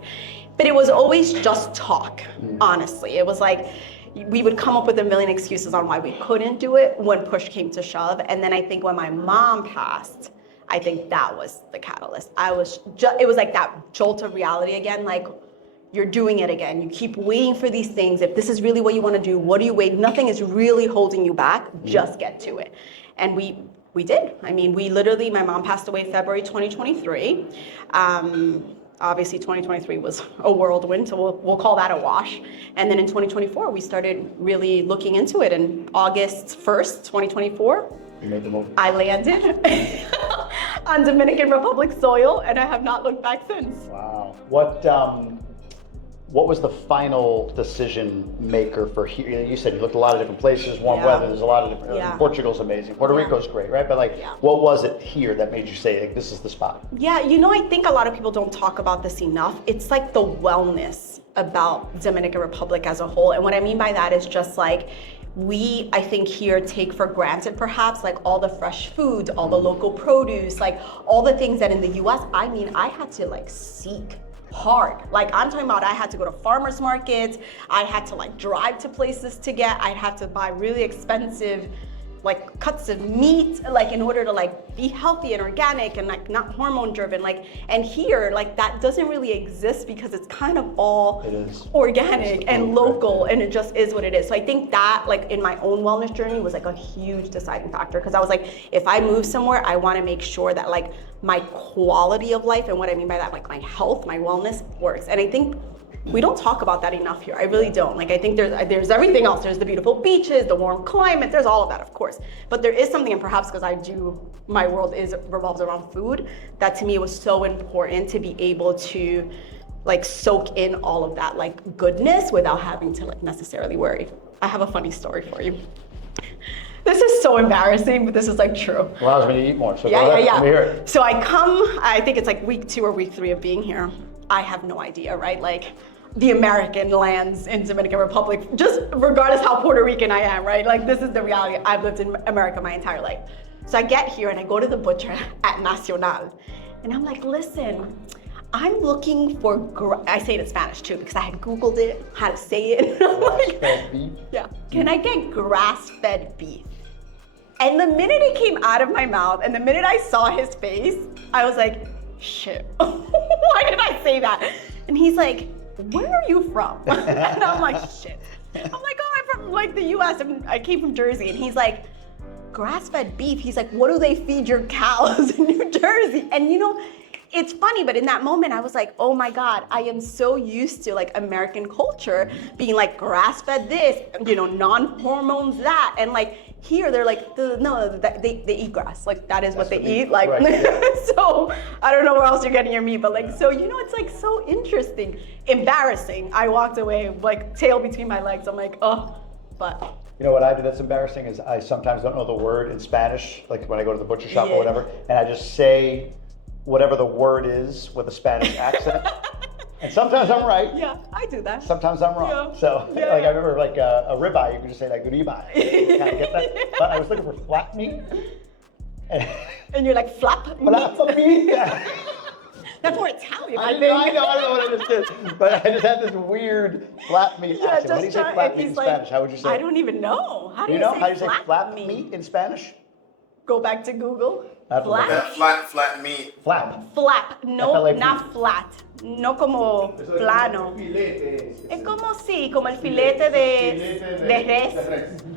But it was always just talk, honestly. It was like, we would come up with a million excuses on why we couldn't do it when push came to shove. And then I think when my mom passed, I think that was the catalyst. It was like that jolt of reality again, like, you're doing it again. You keep waiting for these things. If this is really what you want to do, what do you wait? Nothing is really holding you back. Just get to it. And we did. I mean, we literally, my mom passed away February 2023. Obviously 2023 was a whirlwind, so we'll call that a wash. And then in 2024, we started really looking into it. And August 1st, 2024, You made the move. I landed on Dominican Republic soil, and I have not looked back since. Wow. What was the final decision maker for here? You said you looked a lot of different places, warm Yeah. weather, there's a lot of different, Yeah. Portugal's amazing, Puerto Yeah. Rico's great, right? But like, Yeah. what was it here that made you say, like, this is the spot? Yeah, I think a lot of people don't talk about this enough. It's like the wellness about Dominican Republic as a whole. And what I mean by that is just like, we, I think here take for granted perhaps like all the fresh foods, all the local produce, like all the things that in the US, I mean, I had to like seek hard. Like I'm talking about, I had to go to farmers markets. I had to like drive to places to get, I had to buy really expensive like cuts of meat, like in order to like be healthy and organic and like not hormone driven. Like, and here, like that doesn't really exist because it's kind of all It is. organic and local, and it just is what it is. So I think that like in my own wellness journey was like a huge deciding factor, because I was like, if I move somewhere, I want to make sure that like my quality of life, and what I mean by that, like my health, my wellness works. And I think we don't talk about that enough here. I really don't. Like, I think there's everything else. There's the beautiful beaches, the warm climate, there's all of that, of course. But there is something, and perhaps because my world revolves around food, that to me was so important to be able to like soak in all of that like goodness without having to like necessarily worry. I have a funny story for you. This is so embarrassing, but this is like true. Allows me to eat more. So yeah. Let me hear it. So I think it's like week 2 or week 3 of being here. I have no idea, right? Like the American lands in Dominican Republic, just regardless how Puerto Rican I am, right? Like this is the reality. I've lived in America my entire life. So I get here and I go to the butcher at Nacional. And I'm like, listen, I'm looking for, I say it in Spanish too, because I had Googled it, how to say it. Grass-fed beef? Yeah. Can I get grass-fed beef? And the minute it came out of my mouth and the minute I saw his face, I was like, shit, why did I say that? And he's like, where are you from? And I'm like, shit. I'm like, oh, I'm from like the US, I came from Jersey. And he's like, grass-fed beef? He's like, what do they feed your cows in New Jersey? And you know, it's funny, but in that moment I was like, oh my God, I am so used to like American culture being like grass-fed this, you know, non-hormones that. And like here they're like, no, they eat grass. Like that is what they eat. Like, right, yeah. So I don't know where else you're getting your meat, but like, so, you know, it's like so interesting, embarrassing. I walked away like tail between my legs. I'm like, oh, but. You know what I do that's embarrassing is I sometimes don't know the word in Spanish, like when I go to the butcher shop or whatever, and I just say whatever the word is with a Spanish accent. And sometimes I'm right. Yeah, I do that. Sometimes I'm wrong. Yeah. So like I remember like a ribeye, you can just say like ribeye. Kind of get that? But I was looking for flat meat. And you're like flap meat. Flap meat. That's more Italian, I think. I know what it is. But I just had this weird flat meat accent. How do you say flat meat in Spanish? How would you say it? I don't even know. How do you know? say How do you say flat meat in Spanish? Go back to Google. Flat meat. Flap. Flap. No, F-L-A-P. not flat. No como plano. Es como sí, como el filete de res.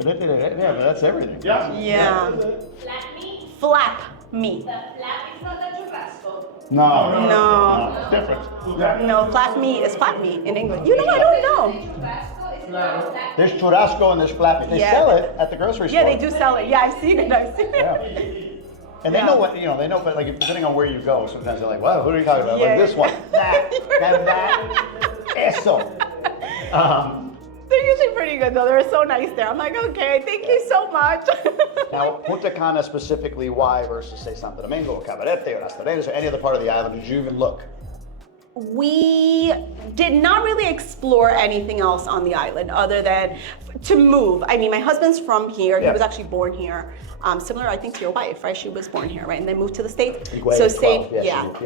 Yeah, but that's everything. Yeah. Flat meat. Flap meat. The flap is not the churrasco. No. It's different. No, flat meat is flat meat in English. You know, I don't know. Churrasco is not flat. There's churrasco and there's flat meat. They sell it at the grocery store. Yeah, they do sell it. Yeah, I've seen it. Yeah. And they know what, you know, they know, but like depending on where you go, sometimes they're like, wow, who are you talking about? Like this one, that, eso. They're usually pretty good though. They're so nice there. I'm like, okay, thank you so much. Now, Punta Cana specifically, why versus say Santo Domingo, or Cabarete, or Las Terras, or any other part of the island, did you even look? We did not really explore anything else on the island other than to move. I mean, my husband's from here. He was actually born here. Similar, I think, to your wife, right? She was born here, right? And then moved to the States. So same,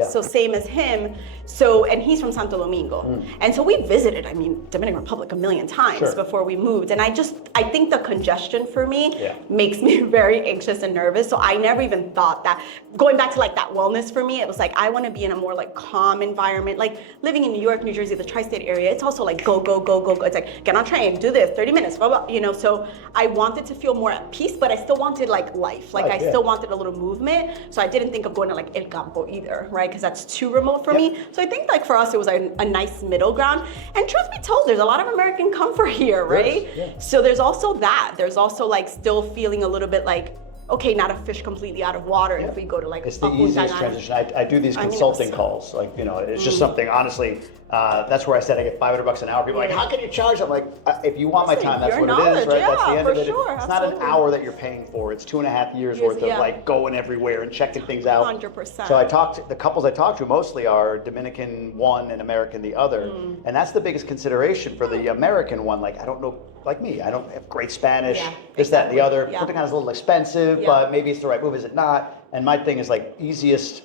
so same as him. So, and he's from Santo Domingo. And so we visited, I mean, Dominican Republic a million times before we moved. And I think the congestion for me makes me very anxious and nervous. So I never even thought that, going back to like that wellness for me, it was like, I want to be in a more like calm environment. Like living in New York, New Jersey, the tri-state area, it's also like go. It's like, get on train, do this, 30 minutes, blah, blah, you know. So I wanted to feel more at peace, but I still wanted like life. Like I still wanted a little movement. So I didn't think of going to like El Campo either, right? Because that's too remote for me. So I think like for us, it was a nice middle ground. And truth be told, there's a lot of American comfort here, right? So there's also that. There's also like still feeling a little bit like, okay, not a fish completely out of water if we go to like it's the easiest transition. I do these consulting calls, like, you know, it's just something, honestly, that's where I said I get $500 an hour. People are like, how can you charge? I'm like, if you want my time, that's what it is, right? That's the end of it. It's not an hour that you're paying for. It's 2.5 years worth of like going everywhere and checking things out. 100%. So the couples I talk to mostly are Dominican one and American the other. And that's the biggest consideration for the American one. Like, I don't know, like me, I don't have great Spanish, this, that, and the other. Punta Cana's a little expensive, but maybe it's the right move, is it not? And my thing is like easiest,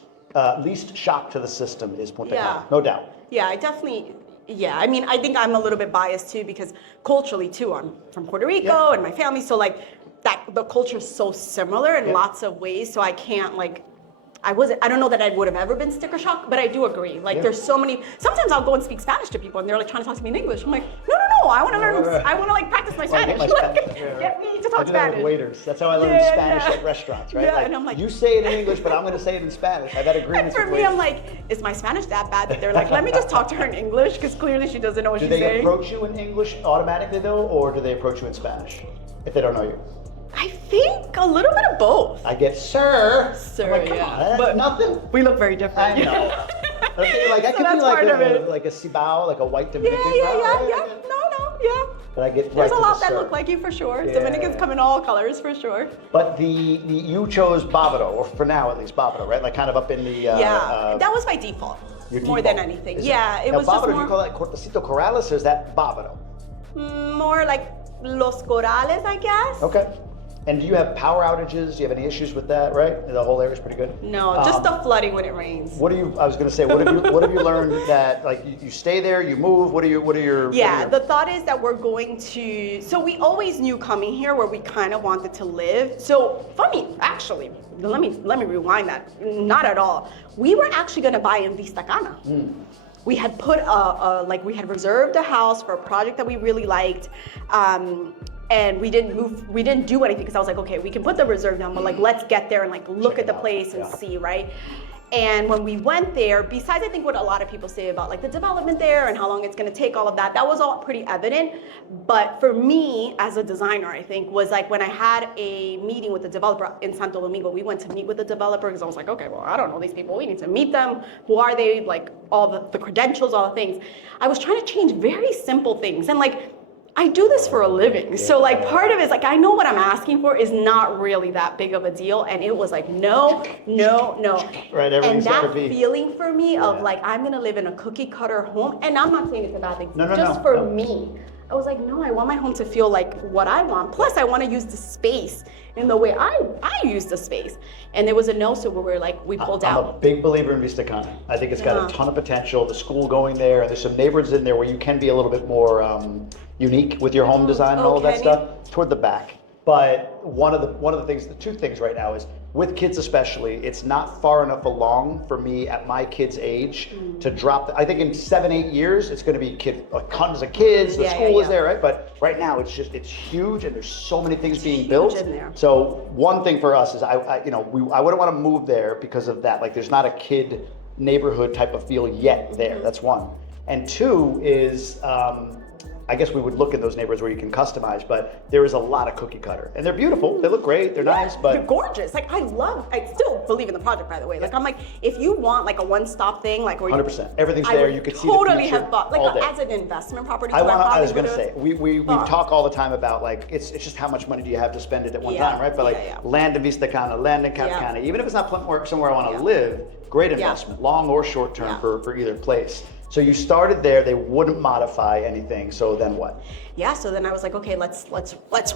least shock to the system is Punta Cana, no doubt. Yeah, I definitely, I mean, I think I'm a little bit biased too because culturally too, I'm from Puerto Rico and my family, so like the culture is so similar in lots of ways, so I can't like, I don't know that I would have ever been sticker shock, but I do agree. Like there's so many, sometimes I'll go and speak Spanish to people and they're like trying to talk to me in English. I'm like, no, I want to learn. I want to like practice my Spanish. Get my Spanish. Get me to I talk do that with Spanish. waiters. That's how I learned Yeah, Spanish yeah. at restaurants, right? Yeah, and I'm like, you say it in English, but I'm going to say it in Spanish. I've had And agreements for with me, waiters. I'm like, is my Spanish that bad that they're like, let me just talk to her in English because clearly she doesn't know what Do she's they saying. approach you in English automatically though, or do they approach you in Spanish if they don't know you? I think a little bit of both. I get sir. Sir, I'm like, come yeah. on, that's But nothing. We look very different. I know. Okay, like I So could be that's part of like it. a cibao, like a white Yeah, Dominican. yeah. No, yeah. But I get There's right a to lot the that sir. look like you for sure. Yeah. Dominicans come in all colors for sure. But the you chose Bávaro, or for now at least Bávaro, right? Like kind of up in the Yeah, that was my default. your More default. than anything. Is Yeah, it now, was Bávaro, just do you more, call that Cortacito Corrales, or is that Bávaro? more like Los Corrales, I guess. Okay. And do you have power outages? Do you have any issues with that? Right, the whole area is pretty good. No, just the flooding when it rains. What do you? I was going to say, what have you learned that like you stay there, you move? What are your? Yeah, the thought is that we're going to, so we always knew coming here where we kind of wanted to live. So funny, actually, let me rewind that. Not at all. We were actually going to buy in Vista Cana. We had put we had reserved a house for a project that we really liked. And we didn't do anything because I was like, okay, we can put the reserve down, but like, let's get there and like look Check at the it out, place and yeah. see, right? And when we went there, besides I think what a lot of people say about like the development there and how long it's gonna take, all of that, that was all pretty evident. But for me as a designer, I think was like when I had a meeting with the developer in Santo Domingo, we went to meet with the developer because I was like, okay, well, I don't know these people. We need to meet them. Who are they? Like all the credentials, all the things. I was trying to change very simple things. And like, I do this for a living. So like part of it is like, I know what I'm asking for is not really that big of a deal. And it was like, no. Right, And everything's gotta that be. feeling for me of Yeah. like, I'm gonna live in a cookie cutter home. And I'm not saying it's a bad thing, No, just no, for no. me. I was like, no, I want my home to feel like what I want. Plus I wanna use the space in the way I use the space. And there was a no, so we were like, we pulled I'm out. a big believer in Vista Cana. I think it's got a Yeah. ton of potential. The school going there, and there's some neighborhoods in there where you can be a little bit more unique with your home design and all of that Okay. stuff toward the back. But one of the things, the two things right now is with kids especially, it's not far enough along for me at my kids' age to drop. I think in 7-8 years it's going to be tons of kids. The Yeah, school yeah, is there, right? But right now it's huge, and there's so many things being huge built. in there. So one thing for us is I wouldn't want to move there because of that. Like there's not a kid neighborhood type of feel yet there. That's one. And two is I guess we would look in those neighborhoods where you can customize, but there is a lot of cookie cutter, and they're beautiful. They look great. They're nice, They're but gorgeous. Like I still believe in the project, by the way. Like I'm like, if you want like a one-stop thing, like where 100%. Everything's I there. would You could see the totally future have bought like all day. as an investment property. I too, was probably going to say, would've- we talk all the time about like, it's just how much money do you have to spend it at one Yeah, time, right? But like yeah. land in Vista Cana, land in Cap Yeah. Cana, even if it's not somewhere I want to Yeah. live, great Yeah. investment, long or short term Yeah. for either place. So you started there, they wouldn't modify anything, so then what? Yeah, so then I was like, okay, let's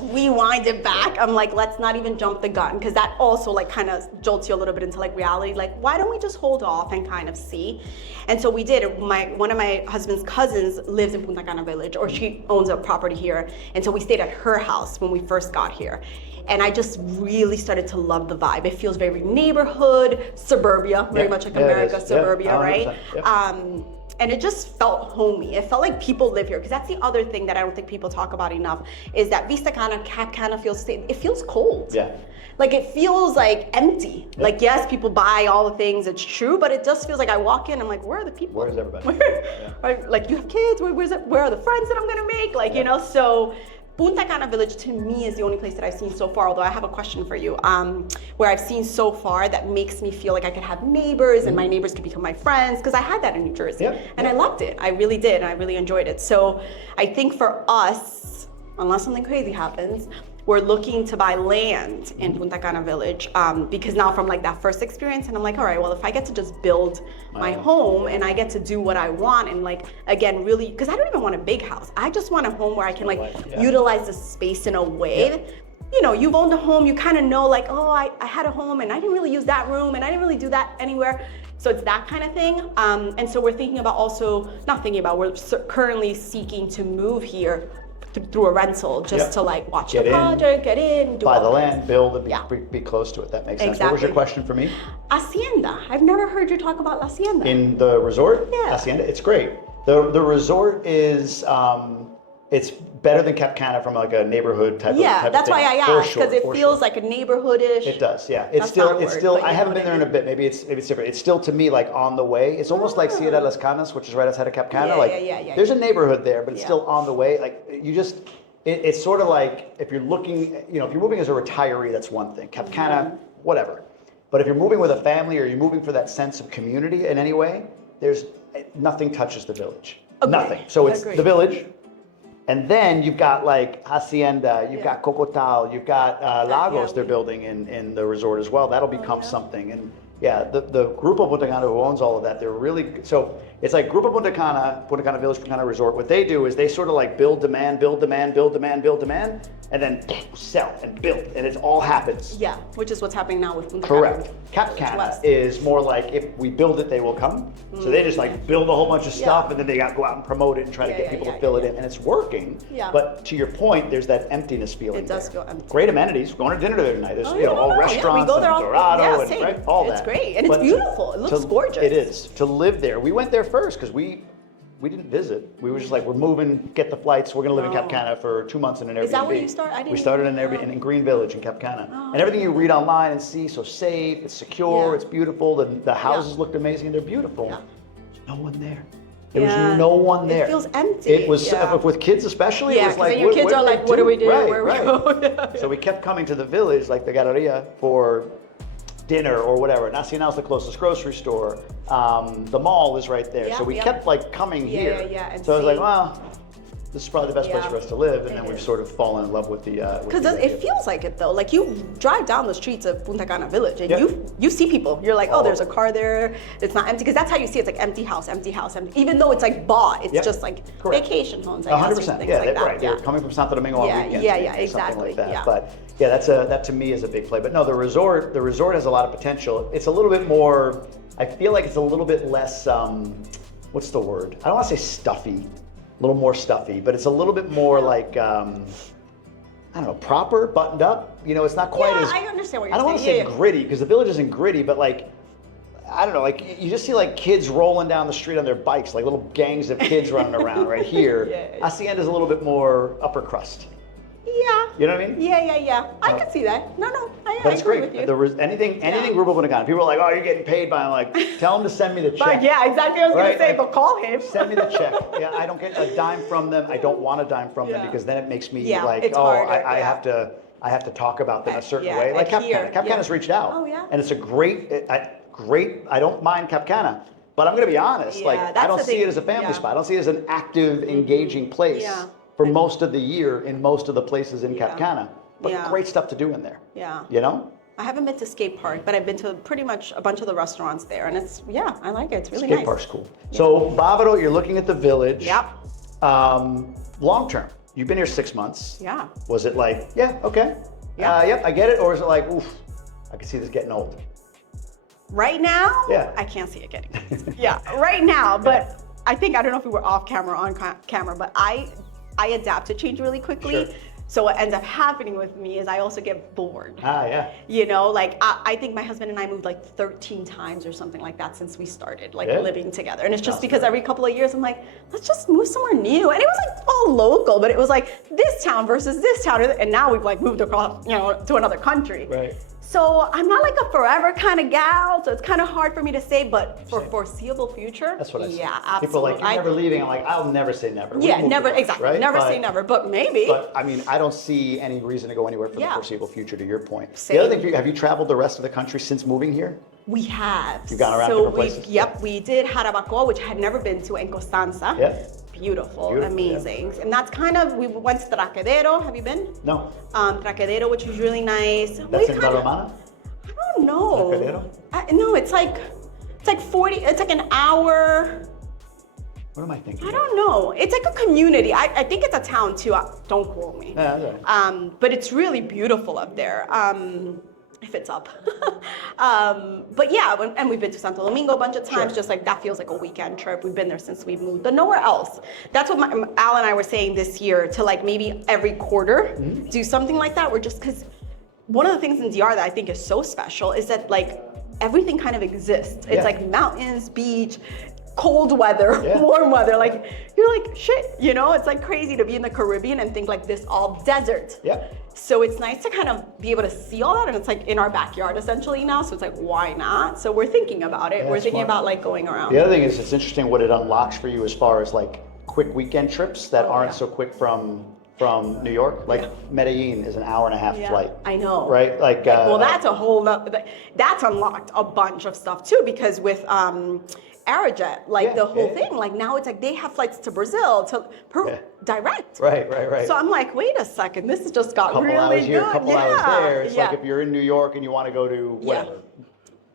rewind it back. I'm like, let's not even jump the gun, because that also like kind of jolts you a little bit into like reality. Like, why don't we just hold off and kind of see? And so we did. One of my husband's cousins lives in Punta Cana Village, or she owns a property here, and so we stayed at her house when we first got here. And I just really started to love the vibe. It feels very neighborhood, suburbia, very much like Yeah, it America, is. suburbia, Yeah, right? 100%. And it just felt homey. It felt like people live here, because that's the other thing that I don't think people talk about enough, is that Vista Cana, Cap Cana it feels cold. Yeah. Like it feels like empty. Yeah. Like yes, people buy all the things, it's true, but it just feels like I walk in, I'm like, where are the people? Where's everybody? Right? Like you have kids, where are the friends that I'm gonna make? Like, you know, so Punta Cana Village to me is the only place that I've seen so far, although I have a question for you, where I've seen so far that makes me feel like I could have neighbors and my neighbors could become my friends, because I had that in New Jersey. Yeah. And I loved it. I really did, and I really enjoyed it. So I think for us, unless something crazy happens, we're looking to buy land in Punta Cana Village, because now from like that first experience, and I'm like, all right, well, if I get to just build my home and I get to do what I want, and like, again, really, because I don't even want a big house. I just want a home where I can like utilize the space in a way that, you know, you've owned a home, you kind of know like, oh, I had a home and I didn't really use that room and I didn't really do that anywhere. So it's that kind of thing. And so we're thinking about we're currently seeking to move here through a rental, just to like watch the project, get in, do buy all the the land, build, and Yeah. be close to it. That makes sense. What was your Exactly. question for me? Hacienda. I've never heard you talk about La Hacienda. In the resort? Yeah. Hacienda, it's great. The resort is, It's better than Cap Cana from like a neighborhood type of Yeah, that's thing. why I For asked, sure, because it for feels sure. like a neighborhood-ish. It does, yeah. It's That's not a still. word, but I you haven't know been there what in I a bit. Maybe it's different. It's still to me like on the way. It's almost like Ciudad de las Canas, which is right outside of Cap Cana. Yeah, like yeah. there's a neighborhood there, but it's Yeah. still on the way. Like you just, it's sort of like if you're looking, you know, if you're moving as a retiree, that's one thing. Cap Cana, whatever. But if you're moving with a family or you're moving for that sense of community in any way, there's nothing touches the village. Agreed. Nothing. So it's Agreed. the village. And then you've got like Hacienda, you've Yeah. got Cocotal, you've got Lagos yeah, they're building in the resort as well. That'll become something. And yeah, the Grupo Punta Cana who owns all of that, they're really, so it's like Grupo Punta Cana Village, Punta Cana Resort. What they do is they sort of like build demand, and then sell and build, and it all happens. Yeah, which is what's happening now with Punta Cana. Correct. Cap Cana West. is more like if we build it, they will come. So they just like build a whole bunch of stuff, and then they got to go out and promote it and try to get people to fill it in, and it's working. Yeah. But to your point, there's that emptiness feeling. It does there. feel empty. Great amenities. We're going to dinner there tonight. There's Oh, all yeah, restaurants we go there and all, Dorado yeah, and same. right, all that. It's great, and it's But beautiful. It looks gorgeous. It is. To live there, we went there first because we didn't visit. We were just like, we're moving, get the flights. We're going to live in Cap Cana for 2 months in an Airbnb. Is that where you start? I We didn't started in even know. Airbnb in Green Village in Cap Cana. Oh, And everything you read online and see, so safe, it's secure, Yeah. it's beautiful. The houses looked amazing. They're beautiful. Yeah. There's no one there. There Yeah. was no one there. It feels empty. It was Yeah. with kids especially. Yeah, it was 'cause like then your kids are like, what do we do? Right, Where we right. go? So we kept coming to the village, like the Galleria, for dinner or whatever. Nacional's the closest grocery store. The mall is right there. Yeah, so we yeah. kept like coming Yeah, here. yeah, and so I was like, seeing. well, this is probably the best place Yeah, for us to live. And it then we've is. sort of fallen in love with the. Because it feels like it though. Like you drive down the streets of Punta Cana Village and Yep. you see people. You're like, oh, Oh. there's a car there. It's not empty. Because that's how you see it. It's like empty house. Even though it's like bought, it's Yep. just like Correct. vacation homes. I guess, or 100%. things Yeah, like that. right. Yeah. They're coming from Santo Domingo Yeah, on weekends. yeah, maybe, yeah, or something exactly, like that. yeah. But yeah, that to me is a big play. But no, the resort has a lot of potential. It's a little bit more. I feel like it's a little bit less. What's the word? I don't want to say stuffy. A little more stuffy, but it's a little bit more like. I don't know, proper, buttoned up. You know, it's not quite Yeah, as. I understand what you're I don't want to saying. say Yeah, yeah. gritty because the village isn't gritty, but like. I don't know, like you just see like kids rolling down the street on their bikes, like little gangs of kids running around right here. Yeah. Hacienda is a little bit more upper crust. Yeah. You know what I mean? Yeah. I Oh. can see that. No, I That's agree great. with you. Anything Grupo Punta Cana. People are like, oh, you're getting paid by. I'm like, tell them to send me the check. But yeah, exactly. I was Right, gonna say, like, but call him. Send me the check. Yeah, I don't get a dime from them. I don't want a dime from them Yeah. because then it makes me Yeah, like, it's oh, harder, I yeah. have to talk about them a certain Yeah, way. Like Cap adhere, Cana. Cap yeah. Cana's reached out. Oh, yeah. And it's a great. I don't mind Cap Cana, but I'm going to be honest. Yeah, like I that's don't the see thing. it as a family Yeah. spot. I don't see it as an active, engaging place Yeah. for most of the year in most of the places in Cap Yeah. Cana. But Yeah. great stuff to do in there. Yeah. You know. I haven't been to skate park, but I've been to pretty much a bunch of the restaurants there, and I like it. It's really Skate nice. park's cool. So Bávaro, you're looking at the village. Yep. Long term, you've been here 6 months. Yeah. Was it like, yeah, okay, Yeah. yep, I get it, or is it like, oof, I can see this getting old? Right now, Yeah. I can't see it getting. Yeah, right now, but I don't know if we were off camera or on camera, but I adapt to change really quickly. Sure. So what ends up happening with me is I also get bored. Yeah. You know, like I think my husband and I moved like 13 times or something like that since we started like Yeah. living together. And it's just That's because great. every couple of years I'm like, let's just move somewhere new. And it was like all local, but it was like this town versus this town. And now we've like moved across, to another country. Right. So I'm not like a forever kind of gal, so it's kind of hard for me to say, but for foreseeable future, That's what I say. yeah, absolutely. People are like, you're never leaving. I'm like, I'll never say never. We Yeah, moved never, across, exactly. right? Never But- say never, but maybe. But I mean, I don't see any reason to go anywhere for the Yeah. foreseeable future, to your point. Same. The other thing, have you traveled the rest of the country since moving here? We have. You've gone around so different we, places? Yep, we did Jarabacoa, which I had never been to, and Constanza. Yeah. Beautiful, Beautiful, amazing. And that's kind of, we went to Tracadero. Have you been? No. Tracadero, which was really nice. That's in La Romana? I don't know. Tracadero? No, it's like 40, it's like an hour. What am I thinking? I don't know. It's like a community. I think it's a town too. Don't quote me. Yeah, that's all right. But it's really beautiful up there. If it's up. But yeah, and we've been to Santo Domingo a bunch of times. Sure. Just like that feels like a weekend trip. We've been there since we moved, but nowhere else. That's what Al and I were saying this year, to like maybe every quarter do something like that. We're just, because one of the things in DR that I think is so special is that like everything kind of exists. It's Yeah. like mountains, beach, cold weather, Yeah. warm weather. Like, you're like, shit, you know, it's like crazy to be in the Caribbean and think like this all desert. Yeah. So it's nice to kind of be able to see all that, and it's like in our backyard essentially now. So it's like, why not? So we're thinking about it. Yeah, we're thinking smart. about like going around. The other thing is it's interesting what it unlocks for you as far as like quick weekend trips that aren't yeah. so quick from New York. Like Medellin is an hour and a half flight. I know. Right? Like well, that's a whole that's unlocked a bunch of stuff too, because with Aerojet, like the whole thing, like now it's like they have flights to Brazil, to Peru, direct. Right. So I'm like, wait a second, this has just got Couple really hours good. here, couple hours there. It's like yeah. if you're in New York and you want to go to whatever.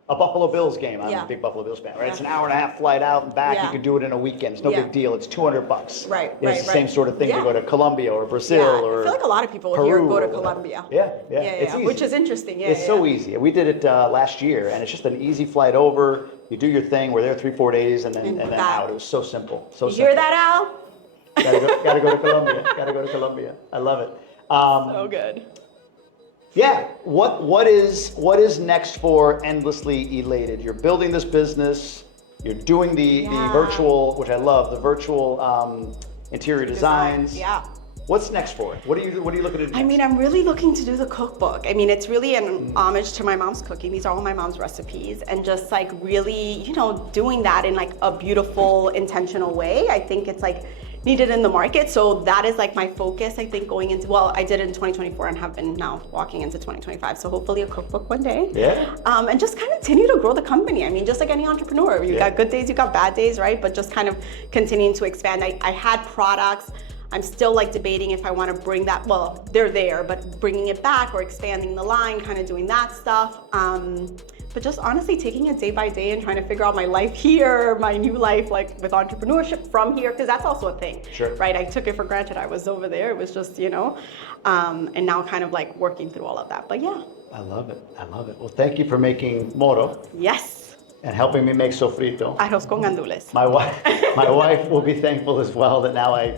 A Buffalo Bills game. I'm a big Buffalo Bills fan, right? It's an hour and a half flight out and back. You could do it in a weekend. It's no big deal. It's $200. Right, It's the same sort of thing to go to Colombia or Brazil or I feel like a lot of people Peru here go to or Colombia. Yeah. It's easy. Which is interesting. It's so easy. We did it last year, and it's just an easy flight over. You do your thing. We're there 3-4 days, and then out. It was so simple. So you hear that, Al? Gotta go to Colombia. Gotta go to Colombia. I love it. So good. Yeah, what is next for Endlessly Elated? You're building this business, you're doing the virtual, which I love, the virtual interior designs. Yeah. What's next for it? What are you looking to do? I mean, I'm really looking to do the cookbook. I mean, it's really an homage to my mom's cooking. These are all my mom's recipes, and just like really, you know, doing that in like a beautiful, intentional way. I think it's like needed in the market. So that is like my focus, I think, going into, well, I did it in 2024 and have been now walking into 2025. So hopefully a cookbook one day. Yeah. And just kind of continue to grow the company. I mean, just like any entrepreneur, you got good days, you got bad days, right? But just kind of continuing to expand. I had products. I'm still like debating if I want to bring that, well, they're there, but bringing it back or expanding the line, kind of doing that stuff. But just honestly taking it day by day and trying to figure out my life here, my new life, like with entrepreneurship from here, because that's also a thing, right? I took it for granted. I was over there. It was just, you know, and now kind of like working through all of that. But yeah. I love it. Well, thank you for making Moro. Yes. And helping me make Sofrito. Arroz con gandules. My wife will be thankful as well that now I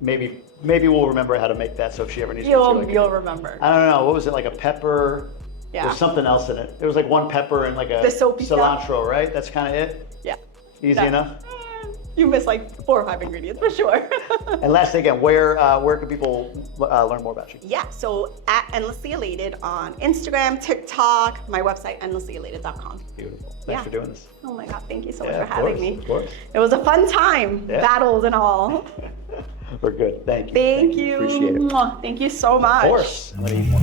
maybe we'll remember how to make that. So if she ever needs you'll remember. I don't know. What was it, like a pepper? Yeah. There's something else in it. There was like one pepper and like a The soapy cilantro, stuff. right? That's kind of it? Yeah. Easy enough? You missed like 4 or 5 ingredients for sure. And last thing again, where can people learn more about you? Yeah, so at Endlessly Elated on Instagram, TikTok, my website, endlesslyelated.com. Beautiful. Thanks for doing this. Oh my God, thank you so much for having me. Of course. It was a fun time, battles and all. We're good. Thank you. Thank you. Appreciate it. Mwah. Thank you so much. Of course. I'm gonna eat more.